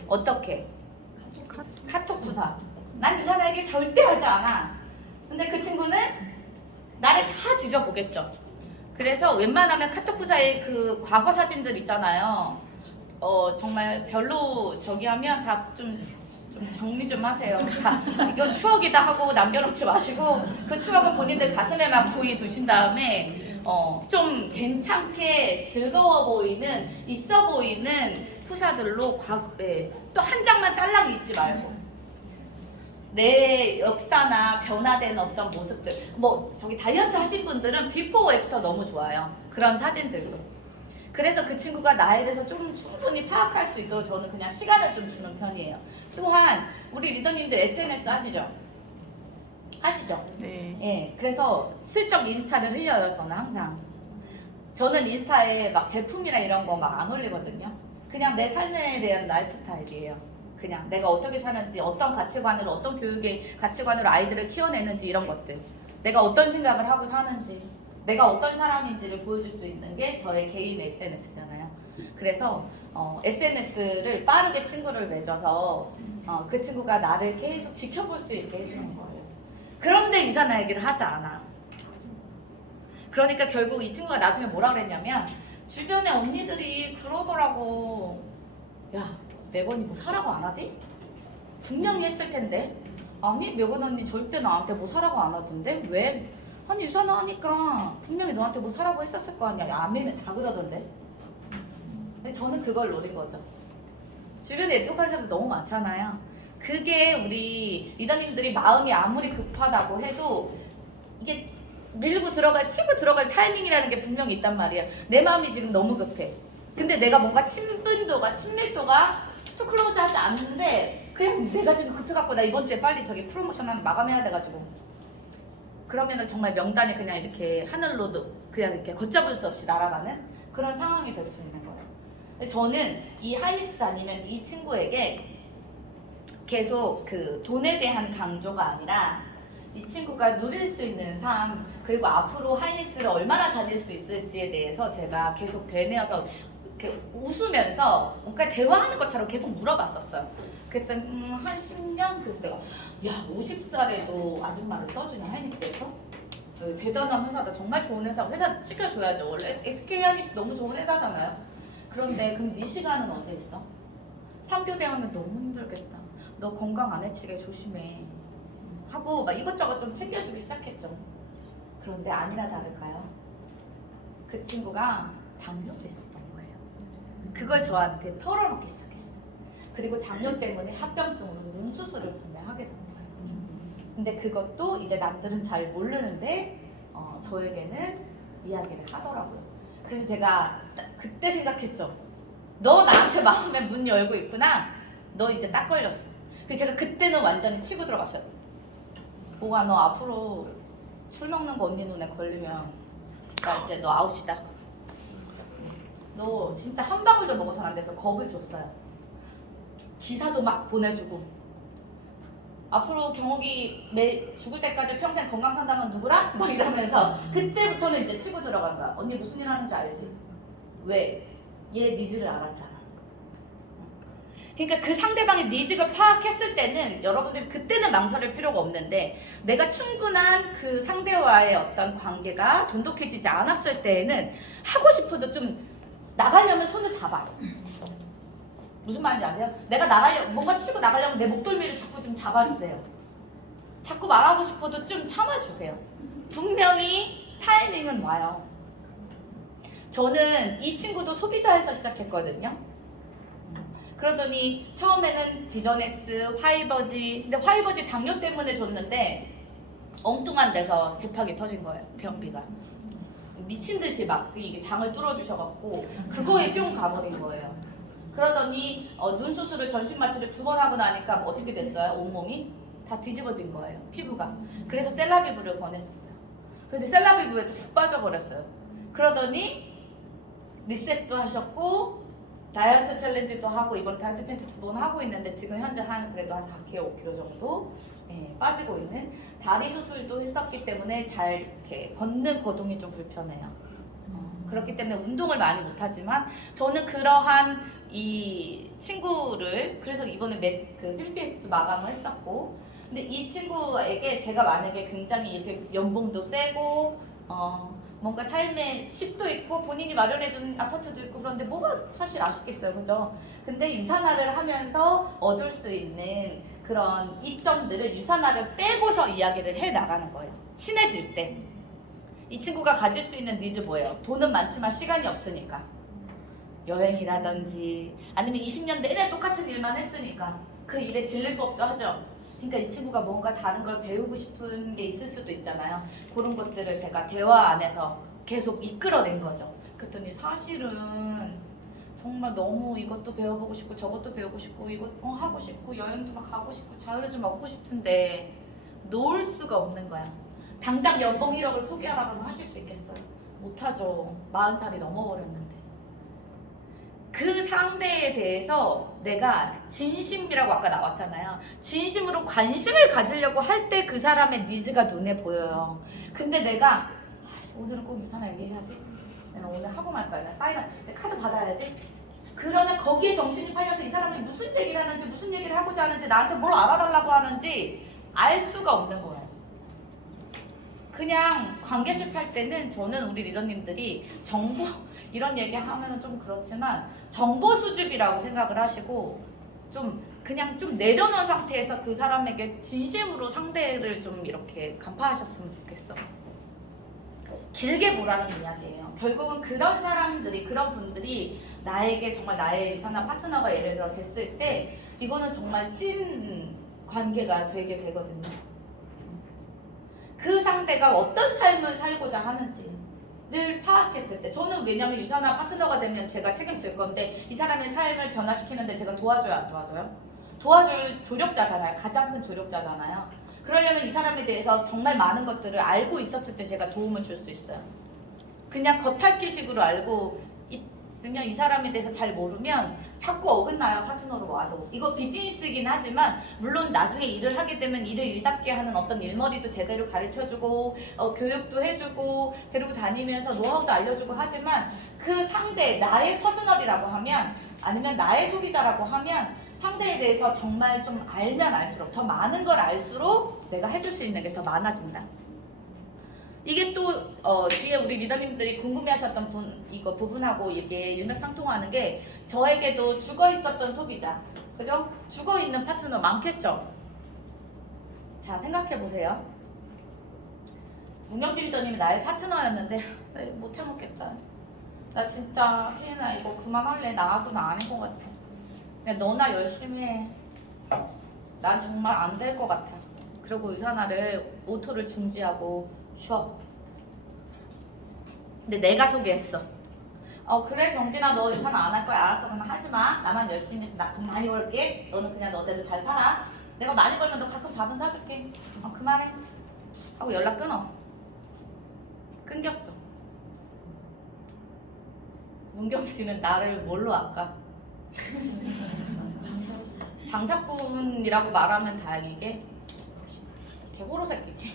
어떻게? 카톡 부사. 난 유산화 얘기를 절대 하지 않아. 근데 그 친구는 나를 다 뒤져보겠죠. 그래서 웬만하면 카톡 부사의 그 과거 사진들 있잖아요. 정말 별로 하면 다 좀 정리 좀 하세요. 다 이건 추억이다 하고 남겨놓지 마시고 그 추억을 본인들 가슴에만 고이 두신 다음에 좀 괜찮게 즐거워 보이는 있어 보이는 푸사들로 또 한 장만 딸랑 잊지 말고 내 역사나 변화된 어떤 모습들 다이어트 하신 분들은 비포 애프터 너무 좋아요. 그런 사진들도. 그래서 그 친구가 나에 대해서 좀 충분히 파악할 수 있도록 저는 그냥 시간을 좀 주는 편이에요. 또한 우리 리더님들 SNS 하시죠? 네. 예, 그래서 슬쩍 인스타를 흘려요. 저는 항상. 저는 인스타에 막 제품이나 이런 거 막 안 올리거든요. 그냥 내 삶에 대한 라이프 스타일이에요. 그냥 내가 어떻게 사는지, 어떤 가치관으로, 어떤 교육의 가치관으로 아이들을 키워내는지 이런 것들. 내가 어떤 생각을 하고 사는지, 내가 어떤 사람인지를 보여줄 수 있는 게 저의 개인 SNS잖아요. 그래서 SNS를 빠르게 친구를 맺어서 그 친구가 나를 계속 지켜볼 수 있게 해주는 거예요. 그런데 유산화 얘기를 하지 않아. 그러니까 결국 이 친구가 나중에 뭐라 그랬냐면 주변에 언니들이 그러더라고. 야, 매건이 뭐 사라고 안 하디? 분명히 했을 텐데. 아니, 매건 언니 절대 나한테 뭐 사라고 안 하던데? 왜? 아니, 유산화 하니까 분명히 너한테 뭐 사라고 했었을 거 아니야. 아멘은 다 그러던데. 근데 저는 그걸 노린 거죠. 주변에 애톡하는 사람들 너무 많잖아요. 그게 우리 리더님들이 마음이 아무리 급하다고 해도 이게 밀고 치고 들어갈 타이밍이라는 게 분명히 있단 말이에요. 내 마음이 지금 너무 급해. 근데 내가 뭔가 친밀도가 툭 클로즈 하지 않는데 그냥 내가 지금 급해갖고 나 이번 주에 빨리 저기 프로모션 하나 마감해야 돼가지고 그러면은 정말 명단이 그냥 이렇게 하늘로도 그냥 이렇게 걷잡을 수 없이 날아가는 그런 상황이 될 수 있는 거예요. 근데 저는 이 하이닉스 다니는 이 친구에게 계속 그 돈에 대한 강조가 아니라 이 친구가 누릴 수 있는 삶 그리고 앞으로 하이닉스를 얼마나 다닐 수 있을지에 대해서 제가 계속 되뇌어서 이렇게 웃으면서 뭔가 대화하는 것처럼 계속 물어봤었어요. 그랬더니 한 10년? 그래서 내가 야 50살에도 아줌마를 써주냐 하이닉스에서? 대단한 회사다. 정말 좋은 회사. 회사 시켜줘야죠. 원래 SK 하이닉스 너무 좋은 회사잖아요. 그런데 그럼 네 시간은 어디 있어? 3교대 하면 너무 힘들겠다. 너 건강 안 해치게 조심해. 하고 막 이것저것 좀 챙겨주기 시작했죠. 그런데 아니나 다를까요? 그 친구가 당뇨가 있었던 거예요. 그걸 저한테 털어놓기 시작했어요. 그리고 당뇨 때문에 합병증으로 눈 수술을 분명하게 된 거예요. 근데 그것도 이제 남들은 잘 모르는데 저에게는 이야기를 하더라고요. 그래서 제가 그때 생각했죠. 너 나한테 마음에 문 열고 있구나. 너 이제 딱 걸렸어. 그래서 제가 그때는 완전히 치고 들어갔어요. 뭐가 너 앞으로 술 먹는 거 언니 눈에 걸리면 나 이제 너 아웃이다. 너 진짜 한 방울도 먹어서는 안 돼서 겁을 줬어요. 기사도 막 보내주고 앞으로 경욱이 죽을 때까지 평생 건강 산다면 누구랑? 막 이러면서 그때부터는 이제 치고 들어간 거야. 언니 무슨 일 하는지 알지? 왜? 얘 니즈를 알았잖아. 그러니까 그 상대방의 니즈를 파악했을 때는 여러분들이 그때는 망설일 필요가 없는데 내가 충분한 그 상대와의 어떤 관계가 돈독해지지 않았을 때에는 하고 싶어도 좀 나가려면 손을 잡아요. 무슨 말인지 아세요? 내가 뭔가 치고 나가려면 내 목덜미를 자꾸 좀 잡아주세요. 자꾸 말하고 싶어도 좀 참아주세요. 분명히 타이밍은 와요. 저는 이 친구도 소비자에서 시작했거든요. 그러더니 처음에는 비전엑스, 화이버지, 근데 화이버지 당뇨 때문에 줬는데 엉뚱한 데서 재팍이 터진 거예요. 병비가. 미친 듯이 막 이게 장을 뚫어주셔갖고 그거에 뿅 가버린 거예요. 그러더니 눈 수술을 전신 마취를 2번 하고 나니까 뭐 어떻게 됐어요? 온몸이 다 뒤집어진 거예요. 피부가. 그래서 셀라비브를 권했었어요. 근데 셀라비브에 푹 빠져버렸어요. 그러더니 리셋도 하셨고 다이어트 챌린지도 하고 이번 다이어트 챌린지 2번 하고 있는데 지금 현재 그래도 한 4kg, 5kg 정도 빠지고 있는 다리 수술도 했었기 때문에 잘 이렇게 걷는 거동이 좀 불편해요. 그렇기 때문에 운동을 많이 못하지만 저는 그러한 이 친구를 그래서 이번에 그 필리핀에서도 마감을 했었고 근데 이 친구에게 제가 만약에 굉장히 이렇게 연봉도 세고 뭔가 삶에 쉼도 있고 본인이 마련해둔 아파트도 있고 그런데 뭐가 사실 아쉽겠어요, 그죠? 근데 유산화를 하면서 얻을 수 있는 그런 이점들을 유산화를 빼고서 이야기를 해 나가는 거예요. 친해질 때. 이 친구가 가질 수 있는 니즈 뭐예요? 돈은 많지만 시간이 없으니까. 여행이라든지 아니면 20년 내내 똑같은 일만 했으니까 그 일에 질릴 법도 하죠. 그러니까 이 친구가 뭔가 다른 걸 배우고 싶은 게 있을 수도 있잖아요. 그런 것들을 제가 대화 안에서 계속 이끌어낸 거죠. 그랬더니 사실은 정말 너무 이것도 배워보고 싶고 저것도 배우고 싶고 이것 하고 싶고 여행도 막 가고 싶고 자유를 좀 얻고 싶은데 놓을 수가 없는 거야. 당장 연봉 1억을 포기하라고 하면 하실 수 있겠어요? 못하죠. 40살이 넘어버렸는데. 그 상대에 대해서 내가 진심이라고 아까 나왔잖아요. 진심으로 관심을 가지려고 할 때 그 사람의 니즈가 눈에 보여요. 근데 내가 오늘은 꼭 유산화 얘기해야지. 내가 오늘 하고 말까요? 나 사인할 카드 받아야지. 그러면 거기에 정신이 팔려서 이 사람이 무슨 얘기를 하는지 무슨 얘기를 하고자 하는지 나한테 뭘 알아달라고 하는지 알 수가 없는 거예요. 그냥 관계식 할 때는 저는 우리 리더님들이 정보 이런 얘기 하면 좀 그렇지만 정보 수집이라고 생각을 하시고 좀 그냥 좀 내려놓은 상태에서 그 사람에게 진심으로 상대를 좀 이렇게 간파하셨으면 좋겠어. 길게 보라는 이야기예요. 결국은 그런 사람들이 그런 분들이 나에게 정말 나의 유산한 파트너가 예를 들어 됐을 때 이거는 정말 찐 관계가 되게 되거든요. 그 상대가 어떤 삶을 살고자 하는지를 파악했을 때 저는 왜냐면 유산한 파트너가 되면 제가 책임질 건데 이 사람의 삶을 변화시키는데 제가 도와줘요 안 도와줘요? 도와줄 조력자잖아요. 가장 큰 조력자잖아요. 그러려면 이 사람에 대해서 정말 많은 것들을 알고 있었을 때 제가 도움을 줄 수 있어요. 그냥 겉핥기식으로 알고 있으면 이 사람에 대해서 잘 모르면 자꾸 어긋나요. 파트너로 와도. 이거 비즈니스이긴 하지만 물론 나중에 일을 하게 되면 일을 일답게 하는 어떤 일머리도 제대로 가르쳐주고 교육도 해주고 데리고 다니면서 노하우도 알려주고 하지만 그 상대 나의 퍼스널이라고 하면 아니면 나의 소비자라고 하면 상대에 대해서 정말 좀 알면 알수록 더 많은 걸 알수록 내가 해줄 수 있는 게 더 많아진다. 이게 또 뒤에 우리 리더님들이 궁금해하셨던 이거 부분하고 이게 일맥상통하는 게 저에게도 죽어 있었던 소비자, 그죠? 죽어 있는 파트너 많겠죠. 자 생각해 보세요. 문경진 리더님이 나의 파트너였는데 나 이거 못 해먹겠다. 나 진짜 태연아 이거 그만할래. 나하고는 아닌 것 같아. 그냥 너나 열심히 해. 난 정말 안 될 것 같아. 그리고 유산화를 오토를 중지하고 쉬어. 근데 내가 소개했어. 그래 경진아 너 유산화 안 할 거야. 알았어 그럼 하지 마. 나만 열심히 해서 나 돈 많이 벌게. 너는 그냥 너대로 잘 살아. 내가 많이 벌면 너 가끔 밥은 사줄게. 그만해. 하고 연락 끊어. 끊겼어. 문경 씨는 나를 뭘로 아까? 장사꾼이라고 말하면 다행이게 개호로 새끼지.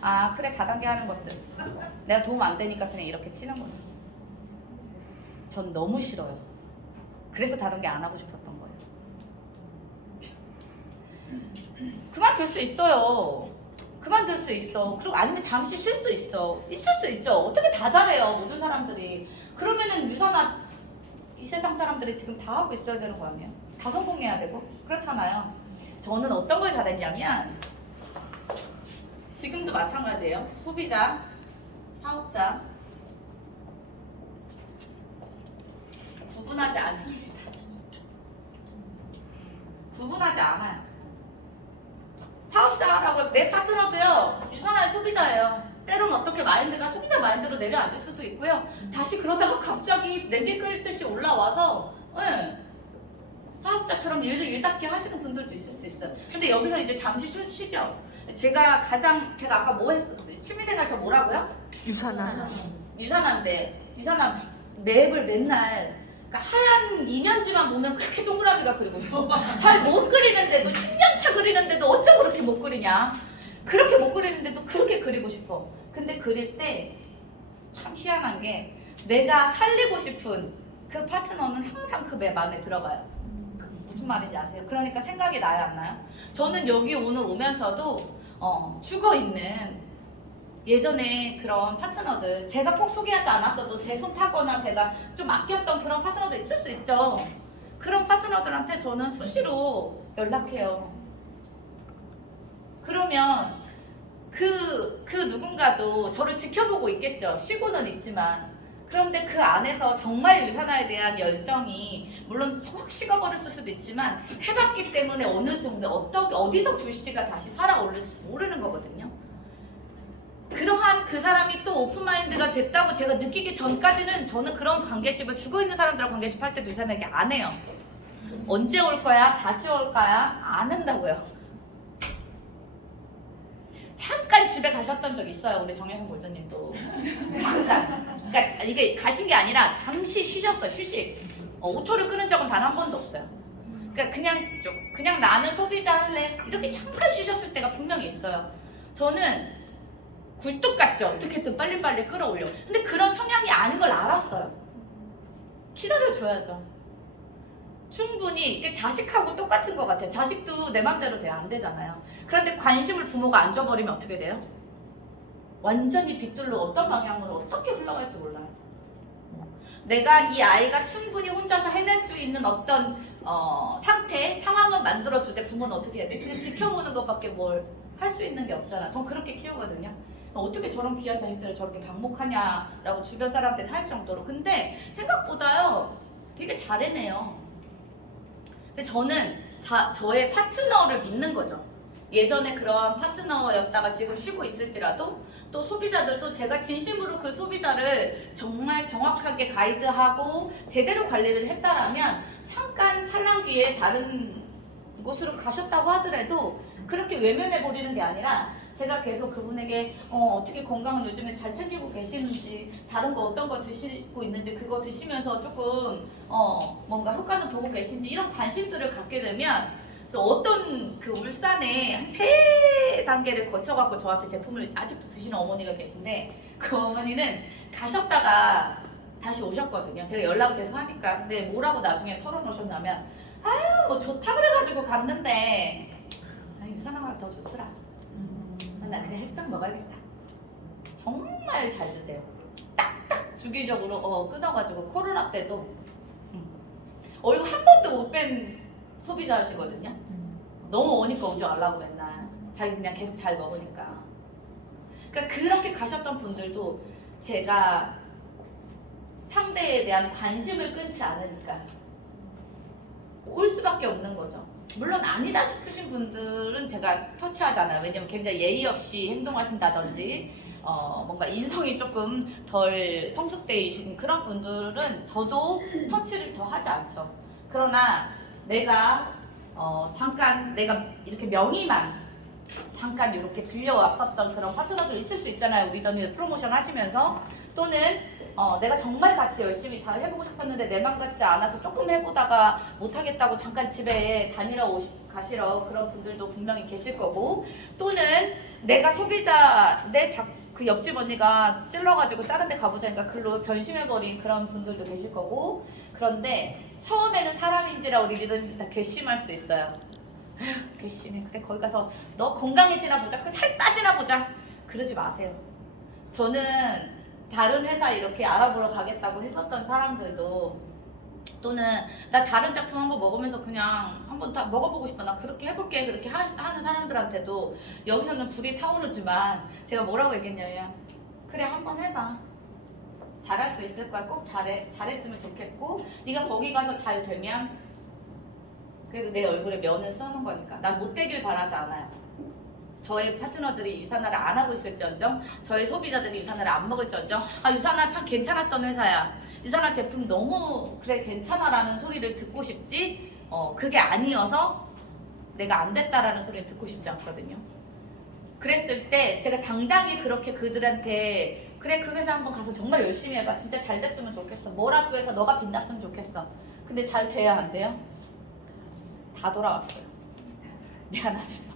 아 그래 다단계 하는 것들 내가 도움 안 되니까 그냥 이렇게 치는 거야. 전 너무 싫어요. 그래서 다단계 안 하고 싶었던 거예요. 그만둘 수 있어요. 그만둘 수 있어. 그리고 아니면 잠시 쉴 수 있어. 있을 수 있죠. 어떻게 다 잘해요 모든 사람들이. 그러면은 유산화 이 세상 사람들이 지금 다 하고 있어야 되는 거 아니에요? 다 성공해야 되고 그렇잖아요. 저는 어떤 걸 잘했냐면 지금도 마찬가지예요. 소비자, 사업자 구분하지 않습니다. 구분하지 않아요. 사업자라고 내 파트너도요. 유산화의 소비자예요. 때로는 어떻게 마인드가 소비자 마인드로 내려앉을 수도 있고요. 다시 그러다가 갑자기 냄비 끓듯이 올라와서 사업자처럼 일을 일답게 하시는 분들도 있을 수 있어요. 근데 여기서 이제 잠시 쉬죠. 제가 아까 뭐 했어? 취미생활 저 뭐라고요? 유산화인데 유산화 맵을 맨날 그러니까 하얀 이면지만 보면 그렇게 동그라미가 그리고요. 잘 못 그리는데도 10년차 그리는데도 어쩜 그렇게 못 그리냐. 그렇게 못 그리는데도 그렇게 그리고 싶어. 근데 그릴 때 참 희한한 게 내가 살리고 싶은 그 파트너는 항상 그 맵 안에 들어가요. 무슨 말인지 아세요? 그러니까 생각이 나요 안 나요? 저는 여기 오늘 오면서도 죽어있는 예전에 그런 파트너들 제가 꼭 소개하지 않았어도 제 손 타거나 제가 좀 아꼈던 그런 파트너들 있을 수 있죠. 그런 파트너들한테 저는 수시로 연락해요. 그러면 그 누군가도 저를 지켜보고 있겠죠. 쉬고는 있지만. 그런데 그 안에서 정말 유산화에 대한 열정이 물론 확 식어버렸을 수도 있지만 해봤기 때문에 어느 정도 어디서 불씨가 다시 살아올릴지 모르는 거거든요. 그러한 그 사람이 또 오픈마인드가 됐다고 제가 느끼기 전까지는 저는 그런 관계십을 죽어있는 사람들하고 관계십 할 때도 이 사람에게 안 해요. 언제 올 거야? 다시 올 거야? 안 한다고요. 잠깐 집에 가셨던 적 있어요. 우리 정혜성 골드님도 잠깐. 그러니까 이게 가신 게 아니라 잠시 쉬셨어요. 휴식. 오토를 끄는 적은 단 한 번도 없어요. 그러니까 그냥 나는 소비자 할래 이렇게 잠깐 쉬셨을 때가 분명히 있어요. 저는 굴뚝 같죠. 어떻게든 빨리빨리 끌어올려. 근데 그런 성향이 아닌 걸 알았어요. 기다려줘야죠. 충분히 이게 자식하고 똑같은 것 같아요. 자식도 내 맘대로 돼요. 안 되잖아요. 그런데 관심을 부모가 안 줘버리면 어떻게 돼요? 완전히 빗둘러 어떤 방향으로 어떻게 흘러갈지 몰라요. 내가 이 아이가 충분히 혼자서 해낼 수 있는 어떤 상황을 만들어줄 때 부모는 어떻게 해야 돼? 그냥 지켜보는 것밖에 뭘 할 수 있는 게 없잖아. 전 그렇게 키우거든요. 어떻게 저런 귀한 자식들을 저렇게 방목하냐라고 주변 사람들이 할 정도로. 근데 생각보다요 되게 잘 해내요. 근데 저는 저의 파트너를 믿는 거죠. 예전에 그런 파트너였다가 지금 쉬고 있을지라도 또 소비자들도 제가 진심으로 그 소비자를 정말 정확하게 가이드하고 제대로 관리를 했다라면 잠깐 팔랑귀에 다른 곳으로 가셨다고 하더라도 그렇게 외면해 버리는 게 아니라 제가 계속 그분에게 어떻게 건강을 요즘에 잘 챙기고 계시는지, 다른 거 어떤 거 드시고 있는지 그거 드시면서 조금 뭔가 효과는 보고 계신지 이런 관심들을 갖게 되면 어떤 그 울산에 한 3단계를 거쳐갖고 저한테 제품을 아직도 드시는 어머니가 계신데 그 어머니는 가셨다가 다시 오셨거든요. 제가 연락을 계속 하니까. 근데 뭐라고 나중에 털어놓으셨냐면 아유 뭐 좋다 그래가지고 갔는데 아니 유산화가 더 좋더라. 나 그냥 해수탕 먹어야겠다. 정말 잘 드세요. 딱딱 주기적으로 끊어가지고 코로나 때도 얼굴 한 번도 못 뺀 소비자시거든요. 너무 오니까 오지 말라고 맨날. 자기 그냥 계속 잘 먹으니까. 그러니까 그렇게 가셨던 분들도 제가 상대에 대한 관심을 끊지 않으니까 올 수밖에 없는 거죠. 물론 아니다 싶으신 분들은 제가 터치하잖아요. 왜냐면 굉장히 예의 없이 행동하신다든지 뭔가 인성이 조금 덜 성숙되신 그런 분들은 저도 터치를 더 하지 않죠. 그러나 내가 잠깐 내가 이렇게 명의만 잠깐 이렇게 빌려왔었던 그런 파트너들 있을 수 있잖아요. 우리 언니 프로모션 하시면서. 또는 내가 정말 같이 열심히 잘 해보고 싶었는데 내 맘 같지 않아서 조금 해보다가 못하겠다고 잠깐 집에 다니러 가시러 그런 분들도 분명히 계실 거고, 또는 내가 소비자 그 옆집 언니가 찔러가지고 다른 데 가보자니까 글로 변심해버린 그런 분들도 계실 거고. 그런데 처음에는 사람인지라 우리 리더님들 다 괘씸할 수 있어요. 아휴 괘씸해. 근데 거기 가서 너 건강해지나 보자, 그 살 빠지나 보자, 그러지 마세요. 저는 다른 회사 이렇게 알아보러 가겠다고 했었던 사람들도, 또는 나 다른 제품 한번 먹으면서 그냥 한번 다 먹어보고 싶어, 나 그렇게 해볼게, 그렇게 하는 사람들한테도 여기서는 불이 타오르지만 제가 뭐라고 얘기했냐면 그래 한번 해봐, 잘할 수 있을 거야, 꼭 잘했으면 좋겠고 네가 거기 가서 잘 되면 그래도 내 얼굴에 면을 써는 거니까 난 못되길 바라지 않아요. 저의 파트너들이 유산화를 안 하고 있을지언정, 저의 소비자들이 유산화를 안 먹을지언정, 아 유산화 참 괜찮았던 회사야, 유산화 제품 너무 그래 괜찮아라는 소리를 듣고 싶지 그게 아니어서 내가 안 됐다라는 소리를 듣고 싶지 않거든요. 그랬을 때 제가 당당히 그렇게 그들한테 그래 그 회사 한번 가서 정말 열심히 해봐, 진짜 잘 됐으면 좋겠어, 뭐라도 해서 너가 빛났으면 좋겠어. 근데 잘 돼야 안 돼요? 다 돌아왔어요. 미안하지만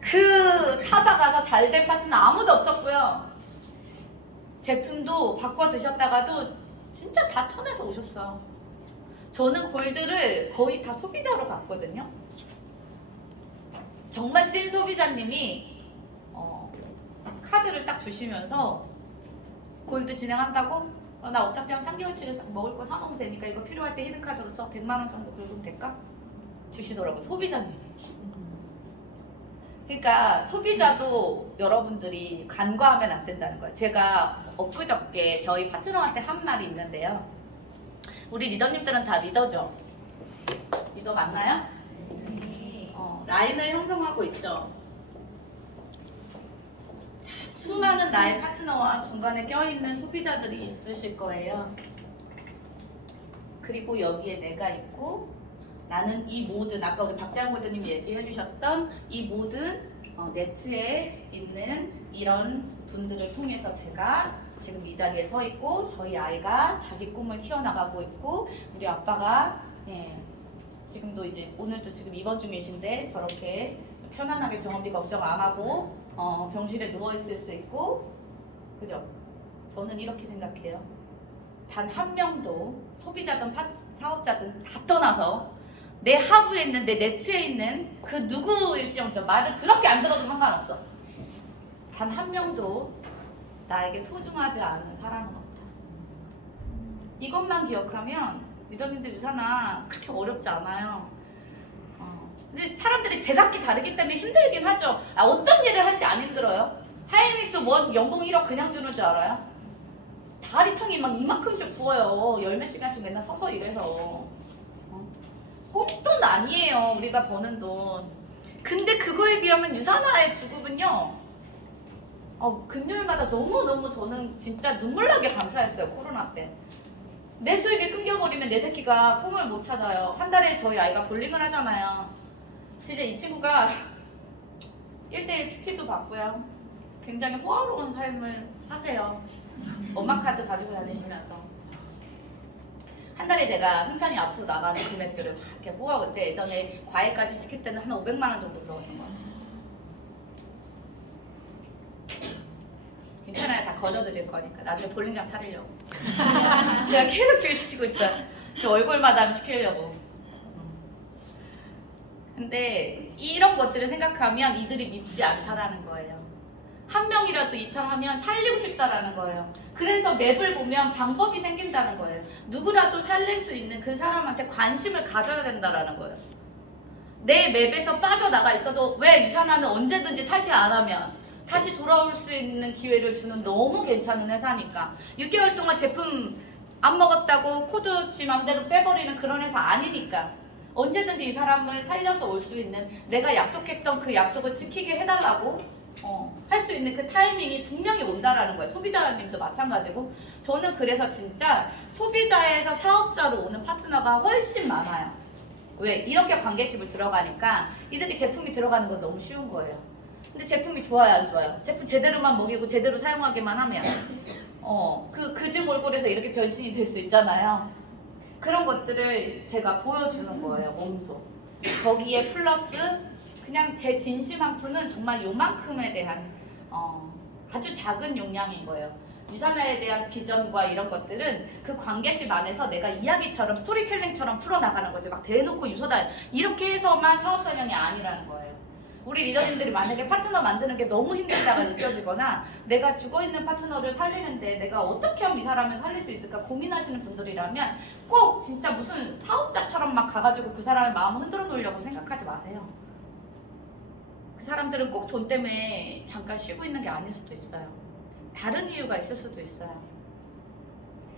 그 타사 가서 잘 된 파트는 아무도 없었고요. 제품도 바꿔 드셨다가도 진짜 다 턴해서 오셨어요. 저는 골드를 거의 다 소비자로 갔거든요. 정말 찐 소비자님이 카드를 딱 주시면서 골드 진행한다고? 나 어차피 한 3개월치를 먹을 거 사놓으면 되니까 이거 필요할 때 히든카드로 써, 100만 원 정도 긁으면 될까? 주시더라고요, 소비자님이. 그러니까 소비자도 여러분들이 간과하면 안 된다는 거예요. 제가 엊그저께 저희 파트너한테 한 말이 있는데요. 우리 리더님들은 다 리더죠? 리더 맞나요? 라인을 형성하고 있죠. 자, 수많은 나의 파트너와 중간에 껴있는 소비자들이 있으실 거예요. 그리고 여기에 내가 있고, 나는 이 모든 아까 우리 박재환 골드님 얘기해 주셨던 이 모든 네트에 있는 이런 분들을 통해서 제가 지금 이 자리에 서 있고, 저희 아이가 자기 꿈을 키워나가고 있고, 우리 아빠가 지금도 이제 오늘도 지금 입원 중이신데 저렇게 편안하게 병원비 걱정 안 하고 병실에 누워 있을 수 있고, 그죠? 저는 이렇게 생각해요. 단 한 명도 소비자든 사업자든 다 떠나서 내 하부에 있는 내 네트에 있는 그 누구일지언정 말을 더럽게 안 들어도 상관없어. 단 한 명도 나에게 소중하지 않은 사람은 없다. 이것만 기억하면 리더님들 유산화 그렇게 어렵지 않아요. 근데 사람들이 제각기 다르기 때문에 힘들긴 하죠. 어떤 일을 할 때 안 힘들어요? 하이닉스 원 연봉 1억 그냥 주는 줄 알아요? 다리통이 막 이만큼씩 부어요. 열 몇 시간씩 맨날 서서 일해서. 꽁돈 아니에요. 우리가 버는 돈. 근데 그거에 비하면 유산화의 주급은요. 금요일마다 너무너무 저는 진짜 눈물나게 감사했어요. 코로나 때. 내 수입이 끊겨버리면 내 새끼가 꿈을 못 찾아요. 한 달에 저희 아이가 볼링을 하잖아요. 진짜 이 친구가 1대1 PT도 받고요. 굉장히 호화로운 삶을 사세요. 엄마 카드 가지고 다니시면서. 한 달에 제가 승찬이 앞으로 나가는 금액들을 막 이렇게 모아볼 때 예전에 과외까지 시킬 때는 한 500만 원 정도 들어갔던 것 같아요. 괜찮아요. 다 거저드릴 거니까. 나중에 볼링장 차리려고. 제가 계속 주의시키고 있어요. 얼굴 마담 시키려고. 근데 이런 것들을 생각하면 이들이 밉지 않다라는 거예요. 한 명이라도 이탈하면 살리고 싶다라는 거예요. 그래서 맵을 보면 방법이 생긴다는 거예요. 누구라도 살릴 수 있는 그 사람한테 관심을 가져야 된다라는 거예요. 내 맵에서 빠져나가 있어도 왜 유산화는 언제든지 탈퇴 안 하면 다시 돌아올 수 있는 기회를 주는 너무 괜찮은 회사니까. 6개월 동안 제품 안 먹었다고 코드 지 맘대로 빼버리는 그런 회사 아니니까. 언제든지 이 사람을 살려서 올 수 있는, 내가 약속했던 그 약속을 지키게 해달라고 할 수 있는 그 타이밍이 분명히 온다라는 거예요. 소비자님도 마찬가지고. 저는 그래서 진짜 소비자에서 사업자로 오는 파트너가 훨씬 많아요. 왜? 이렇게 관계십을 들어가니까 이들이 제품이 들어가는 건 너무 쉬운 거예요. 근데 제품이 좋아요, 안 좋아요? 제품 제대로만 먹이고 제대로 사용하기만 하면 그지 몰골에서 이렇게 변신이 될 수 있잖아요. 그런 것들을 제가 보여주는 거예요, 몸소. 거기에 플러스 그냥 제 진심 한 푼은 정말 요만큼에 대한 아주 작은 용량인 거예요. 유산화에 대한 비전과 이런 것들은 그 관계심 안에서 내가 이야기처럼 스토리텔링처럼 풀어나가는 거죠. 막 대놓고 유서다 이렇게 해서만 사업사명이 아니라는 거예요. 우리 리더님들이 만약에 파트너 만드는 게 너무 힘들다가 느껴지거나 내가 죽어있는 파트너를 살리는데 내가 어떻게 하면 이 사람을 살릴 수 있을까 고민하시는 분들이라면 꼭 진짜 무슨 사업자처럼 막 가가지고 그 사람의 마음을 흔들어 놓으려고 생각하지 마세요. 그 사람들은 꼭 돈 때문에 잠깐 쉬고 있는 게 아닐 수도 있어요. 다른 이유가 있을 수도 있어요.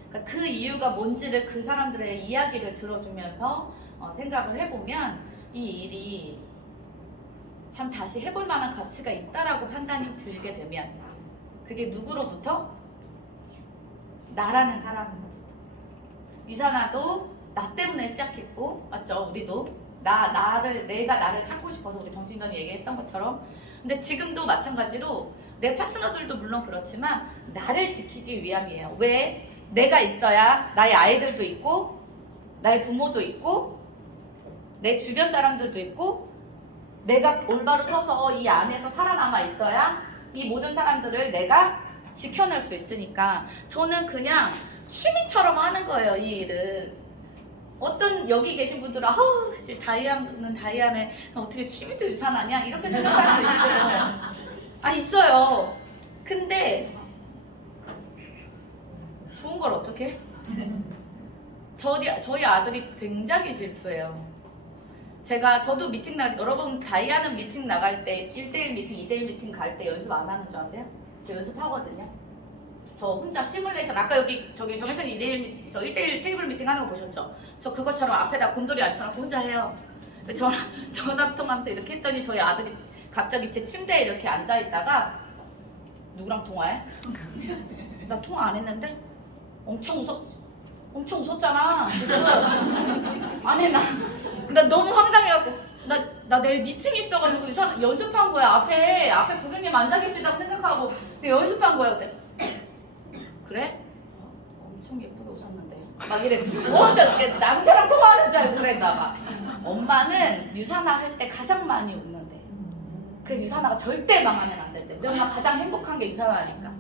그러니까 그 이유가 뭔지를 그 사람들의 이야기를 들어주면서 생각을 해보면 이 일이 참 다시 해볼 만한 가치가 있다라고 판단이 들게 되면 그게 누구로부터? 나라는 사람으로부터. 유산화도 나 때문에 시작했고, 맞죠? 우리도 내가 나를 찾고 싶어서 우리 정진전이 얘기했던 것처럼. 근데 지금도 마찬가지로 내 파트너들도 물론 그렇지만 나를 지키기 위함이에요. 왜? 내가 있어야 나의 아이들도 있고 나의 부모도 있고 내 주변 사람들도 있고 내가 올바로 서서 이 안에서 살아남아 있어야 이 모든 사람들을 내가 지켜낼 수 있으니까 저는 그냥 취미처럼 하는 거예요, 이 일은. 어떤 여기 계신 분들은 다이아는 다이아네 어떻게 취미도 유산하냐 이렇게 생각할 수 있어요. 있어요. 근데 좋은 걸 어떻게? 저희 아들이 굉장히 질투해요. 저도 여러분 다이아는 미팅 나갈 때 1대1 미팅, 2대1 미팅 갈 때 연습 안 하는 줄 아세요? 저 연습하거든요. 저 혼자 시뮬레이션, 아까 저기 정혜선이 1대1 테이블 미팅 하는 거 보셨죠? 저 그것처럼 앞에다 곰돌이 앉혀놓고 혼자 해요. 전화 통하면서 이렇게 했더니 저희 아들이 갑자기 제 침대에 이렇게 앉아있다가 누구랑 통화해? 나 통화 안 했는데? 엄청 웃었잖아 지금. 아니 나 너무 황당해갖고 나 내일 미팅 있어가지고 연습한 거야. 앞에 고객님 앉아 계시다고 생각하고 연습한 거야. 그때 그래? 엄청 예쁘게 웃었는데 막 이래. 남자랑 통화하는 줄 알고 그랬나 봐. 엄마는 유산화 할 때 가장 많이 웃는데. 그래서 유산화가 절대 망하면 안 된대. 우리 엄마 가장 행복한 게 유산화니까.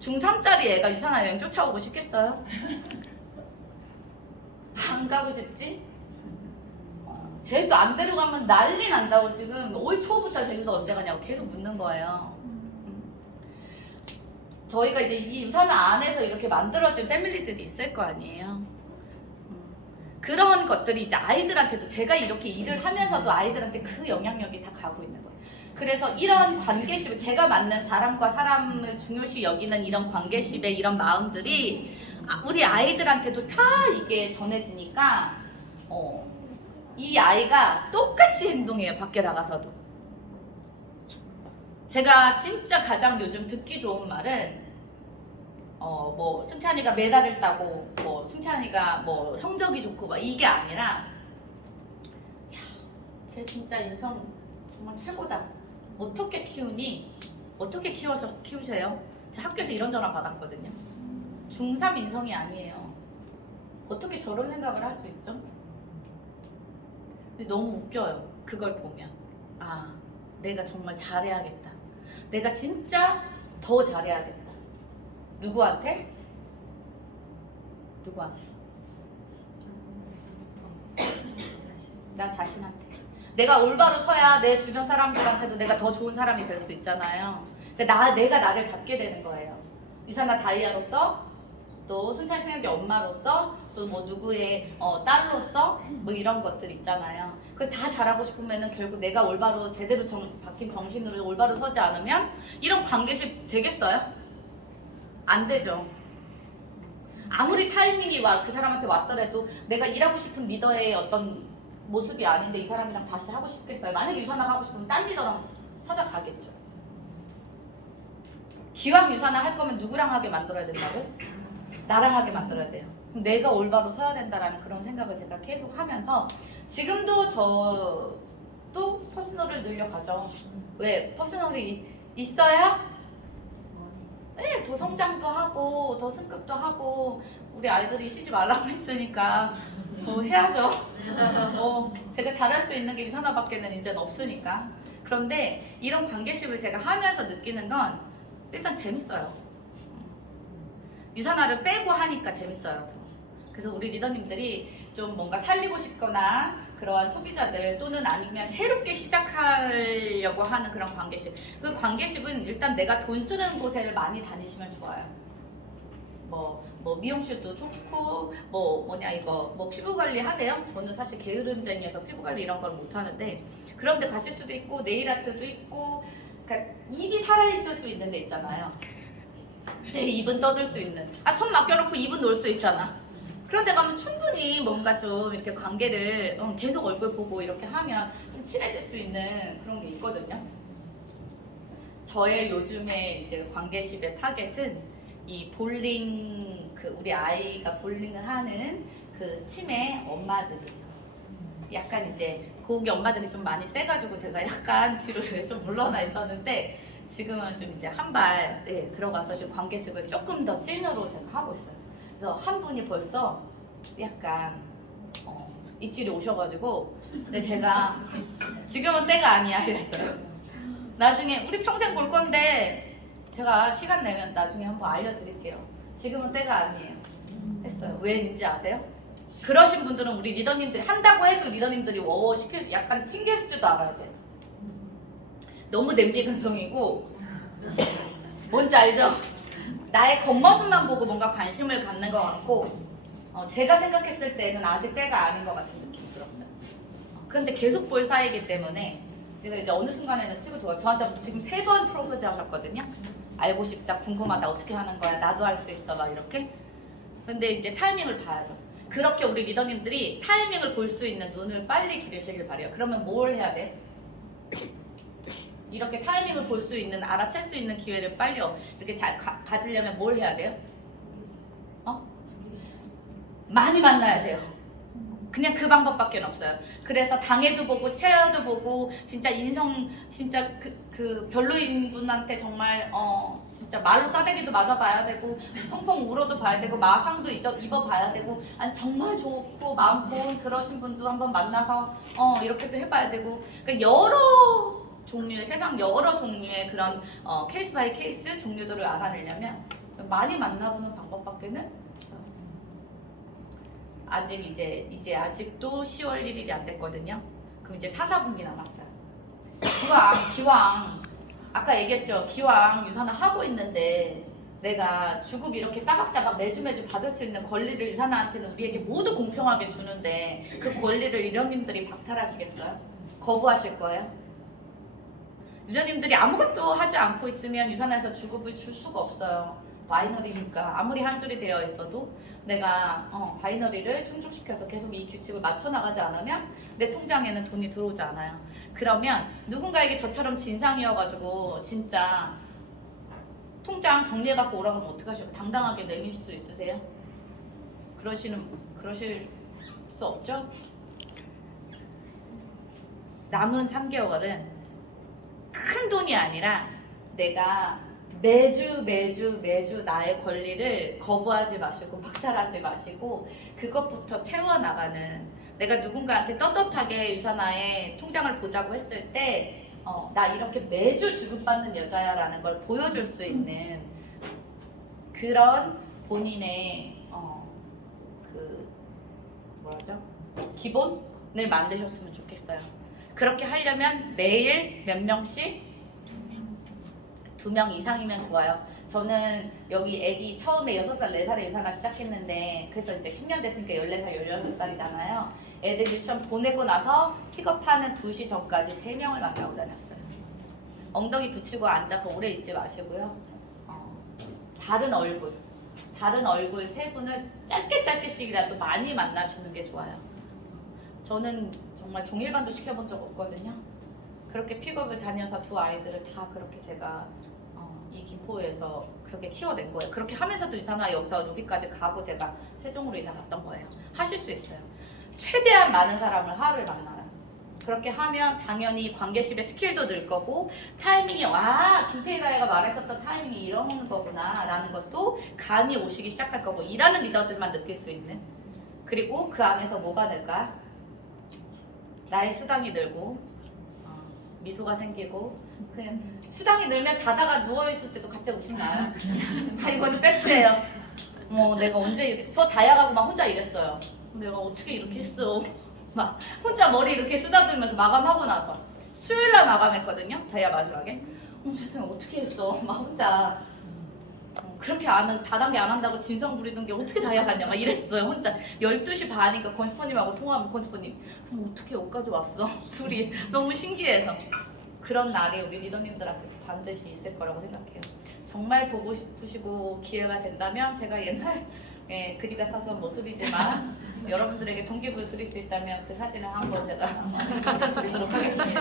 중3짜리 애가 유산화 여행 쫓아오고 싶겠어요? 안 가고 싶지? 제주도 안 데려가면 난리 난다고 지금 올 초부터 제주도 언제 가냐고 계속 묻는 거예요. 저희가 이제 이 유산화 안에서 이렇게 만들어진 패밀리들이 있을 거 아니에요. 그런 것들이 이제 아이들한테도 제가 이렇게 일을 하면서도 아이들한테 그 영향력이 다 가고 있는 거예요. 그래서 이런 관계십, 제가 맞는 사람과 사람을 중요시 여기는 이런 관계십의 이런 마음들이 우리 아이들한테도 다 이게 전해지니까 이 아이가 똑같이 행동해요. 밖에 나가서도. 제가 진짜 가장 요즘 듣기 좋은 말은 뭐 승찬이가 메달을 따고 뭐 승찬이가 뭐 성적이 좋고 막 이게 아니라 야, 쟤 진짜 인성 정말 최고다. 어떻게 키우니? 어떻게 키우세요? 제가 학교에서 이런 전화 받았거든요. 중3 인성이 아니에요. 어떻게 저런 생각을 할 수 있죠? 근데 너무 웃겨요. 그걸 보면 아, 내가 정말 잘해야겠다. 내가 진짜 더 잘해야겠다. 누구한테? 누구한테? 나 자신한테. 내가 올바로 서야 내 주변 사람들한테도 내가 더 좋은 사람이 될 수 있잖아요. 그러니까 내가 나를 잡게 되는 거예요. 유산나 다이아로서, 또 순찬 생각의 엄마로서, 또 뭐 누구의 딸로서, 뭐 이런 것들 있잖아요. 그걸 다 잘하고 싶으면은 결국 내가 올바로 제대로 박힌 정신으로 올바로 서지 않으면 이런 관계식 되겠어요? 안 되죠. 아무리 타이밍이 그 사람한테 왔더라도 내가 일하고 싶은 리더의 어떤 모습이 아닌데 이 사람이랑 다시 하고 싶겠어요? 만약에 유산학 하고 싶으면 딴 리더랑 찾아가겠죠. 기왕 유산학 할 거면 누구랑 하게 만들어야 된다고? 나랑 하게 만들어야 돼요. 그럼 내가 올바로 서야 된다라는 그런 생각을 제가 계속 하면서 지금도 저도 퍼스널을 늘려가죠. 왜? 퍼스널이 있어야 네, 더 성장도 하고 더 승급도 하고 우리 아이들이 쉬지 말라고 했으니까 더 해야죠. 제가 잘할 수 있는 게 유산화밖에는 이제는 없으니까. 그런데 이런 관계십을 제가 하면서 느끼는 건 일단 재밌어요. 유산화를 빼고 하니까 재밌어요. 더. 그래서 우리 리더님들이 좀 뭔가 살리고 싶거나 그러한 소비자들 또는 아니면 새롭게 시작하려고 하는 그런 관계십. 그 관계십은 일단 내가 돈 쓰는 곳을 많이 다니시면 좋아요. 뭐 미용실도 좋고 뭐 피부 관리 하세요? 저는 사실 게으름쟁이여서 피부 관리 이런 걸 못 하는데 그런 데 가실 수도 있고 네일 아트도 있고 그러니까 입이 살아 있을 수 있는 데 있잖아요. 내 입은 떠들 수 있는. 손 맡겨놓고 입은 놀 수 있잖아. 그런 데 가면 충분히 뭔가 좀 이렇게 관계를 계속 얼굴 보고 이렇게 하면 좀 친해질 수 있는 그런 게 있거든요. 저의 요즘에 이제 관계십의 타겟은 이 볼링 우리 아이가 볼링을 하는 그 팀의 엄마들이에요. 약간 이제 거기 엄마들이 좀 많이 세가지고 제가 약간 뒤로 좀 물러나 있었는데 지금은 좀 이제 한 발 들어가서 지금 관계십을 조금 더 찐으로 제가 하고 있어요. 그래서 한 분이 벌써 약간 입질이 오셔가지고 근데 제가 지금은 때가 아니야 이랬어요. 나중에 우리 평생 볼 건데 제가 시간 내면 나중에 한번 알려드릴게요. 지금은 때가 아니에요 했어요. 왜인지 아세요? 그러신 분들은 우리 리더님들이 한다고 해도 리더님들이 약간 튕길 줄도 알아야 돼요. 너무 냄비 근성이고 뭔지 알죠? 나의 겉모습만 보고 뭔가 관심을 갖는 것 같고 제가 생각했을 때는 아직 때가 아닌 것 같은 느낌이 들었어요. 그런데 계속 볼 사이이기 때문에 제가 이제 어느 순간에는 치고 들어가 저한테 지금 3번 프로포즈 하셨거든요. 알고 싶다, 궁금하다, 어떻게 하는 거야, 나도 할 수 있어 막 이렇게. 근데 이제 타이밍을 봐야죠. 그렇게 우리 리더님들이 타이밍을 볼 수 있는 눈을 빨리 기르시길 바래요. 그러면 뭘 해야 돼? 이렇게 타이밍을 볼 수 있는, 알아챌 수 있는 기회를 빨리 이렇게 잘 가지려면 뭘 해야 돼요? 많이 만나야 돼요. 그냥 그 방법밖에 없어요. 그래서 당해도 보고 체어도 보고 진짜 인성 진짜 그 별로인 분한테 정말 진짜 말로 싸대기도 맞아봐야 되고 펑펑 울어도 봐야 되고 마상도 입어봐야 되고 아니 정말 좋고 마음 고운 그러신 분도 한번 만나서 이렇게 또 해봐야 되고 그러니까 여러 종류의 세상 여러 종류의 그런 케이스 바이 케이스 종류들을 알아내려면 많이 만나보는 방법밖에는 아직 이제 아직도 10월 1일이 안 됐거든요. 그럼 이제 4, 4분기 남았어요. 기왕 아까 얘기했죠. 기왕 유산화 하고 있는데 내가 주급 이렇게 따박따박 매주 받을 수 있는 권리를 유산화한테는 우리에게 모두 공평하게 주는데 그 권리를 이런님들이 박탈하시겠어요? 거부하실 거예요? 유저님들이 아무것도 하지 않고 있으면 유산에서 주급을 줄 수가 없어요. 바이너리니까 아무리 한 줄이 되어 있어도 내가 바이너리를 충족시켜서 계속 이 규칙을 맞춰 나가지 않으면 내 통장에는 돈이 들어오지 않아요. 그러면 누군가에게 저처럼 진상이어가지고 진짜 통장 정리해갖고 오라고 하면 어떡하셔요? 당당하게 내밀 수 있으세요? 그러실 수 없죠? 남은 3개월은 큰 돈이 아니라 내가 매주 나의 권리를 거부하지 마시고 박탈하지 마시고 그것부터 채워나가는, 내가 누군가한테 떳떳하게 유산화의 통장을 보자고 했을 때 나 이렇게 매주 주급받는 여자야 라는 걸 보여줄 수 있는 그런 본인의 그 뭐라죠? 기본을 만드셨으면 좋겠어요. 그렇게 하려면 매일 몇 명씩? 2명 이상이면 좋아요. 저는 여기 애기 처음에 6살, 4살에 유산화 시작했는데 그래서 이제 10년 됐으니까 14살, 16살이잖아요. 애들 유치원 보내고 나서 픽업하는 2시 전까지 3명을 만나고 다녔어요. 엉덩이 붙이고 앉아서 오래 있지 마시고요. 다른 얼굴 3분을 짧게씩이라도 많이 만나시는 게 좋아요. 저는 정말 종일반도 시켜본 적 없거든요. 그렇게 픽업을 다녀서 2 아이들을 다 그렇게 제가 이 김포에서 그렇게 키워낸 거예요. 그렇게 하면서도 유산화 여기서 여기까지 가고 제가 세종으로 이사 갔던 거예요. 하실 수 있어요. 최대한 많은 사람을 하루에 만나라. 그렇게 하면 당연히 관계십의 스킬도 늘 거고 타이밍이 김태희다이가 말했었던 타이밍이 이런 거구나 라는 것도 감이 오시기 시작할 거고 일하는 리더들만 느낄 수 있는, 그리고 그 안에서 뭐가 늘까? 나의 수당이 늘고 미소가 생기고, 그냥 수당이 늘면 자다가 누워있을 때도 갑자기 웃음 나요. 이거는 팩트예요. 내가 언제 이렇게, 저 다이아가고 막 혼자 이랬어요. 내가 어떻게 이렇게 했어. 막 혼자 머리 이렇게 쓰다듬으면서 마감하고 나서 수요일날 마감했거든요. 다이아 마지막에. 세상에 어떻게 했어. 막 혼자 그렇게 다단계 안 한다고 진성 부리던 게 어떻게 다이아 갔냐 막 이랬어요. 혼자 12시 반이니까 권스포님하고 통화하면 권스포님 그럼 어떻게 여기까지 왔어? 둘이 너무 신기해서. 그런 날이 우리 리더님들한테 반드시 있을 거라고 생각해요. 정말 보고 싶으시고 기회가 된다면 제가 옛날 그디가 사선 모습이지만 여러분들에게 동기부여 드릴 수 있다면 그 사진을 한번 제가 드리도록 하겠습니다.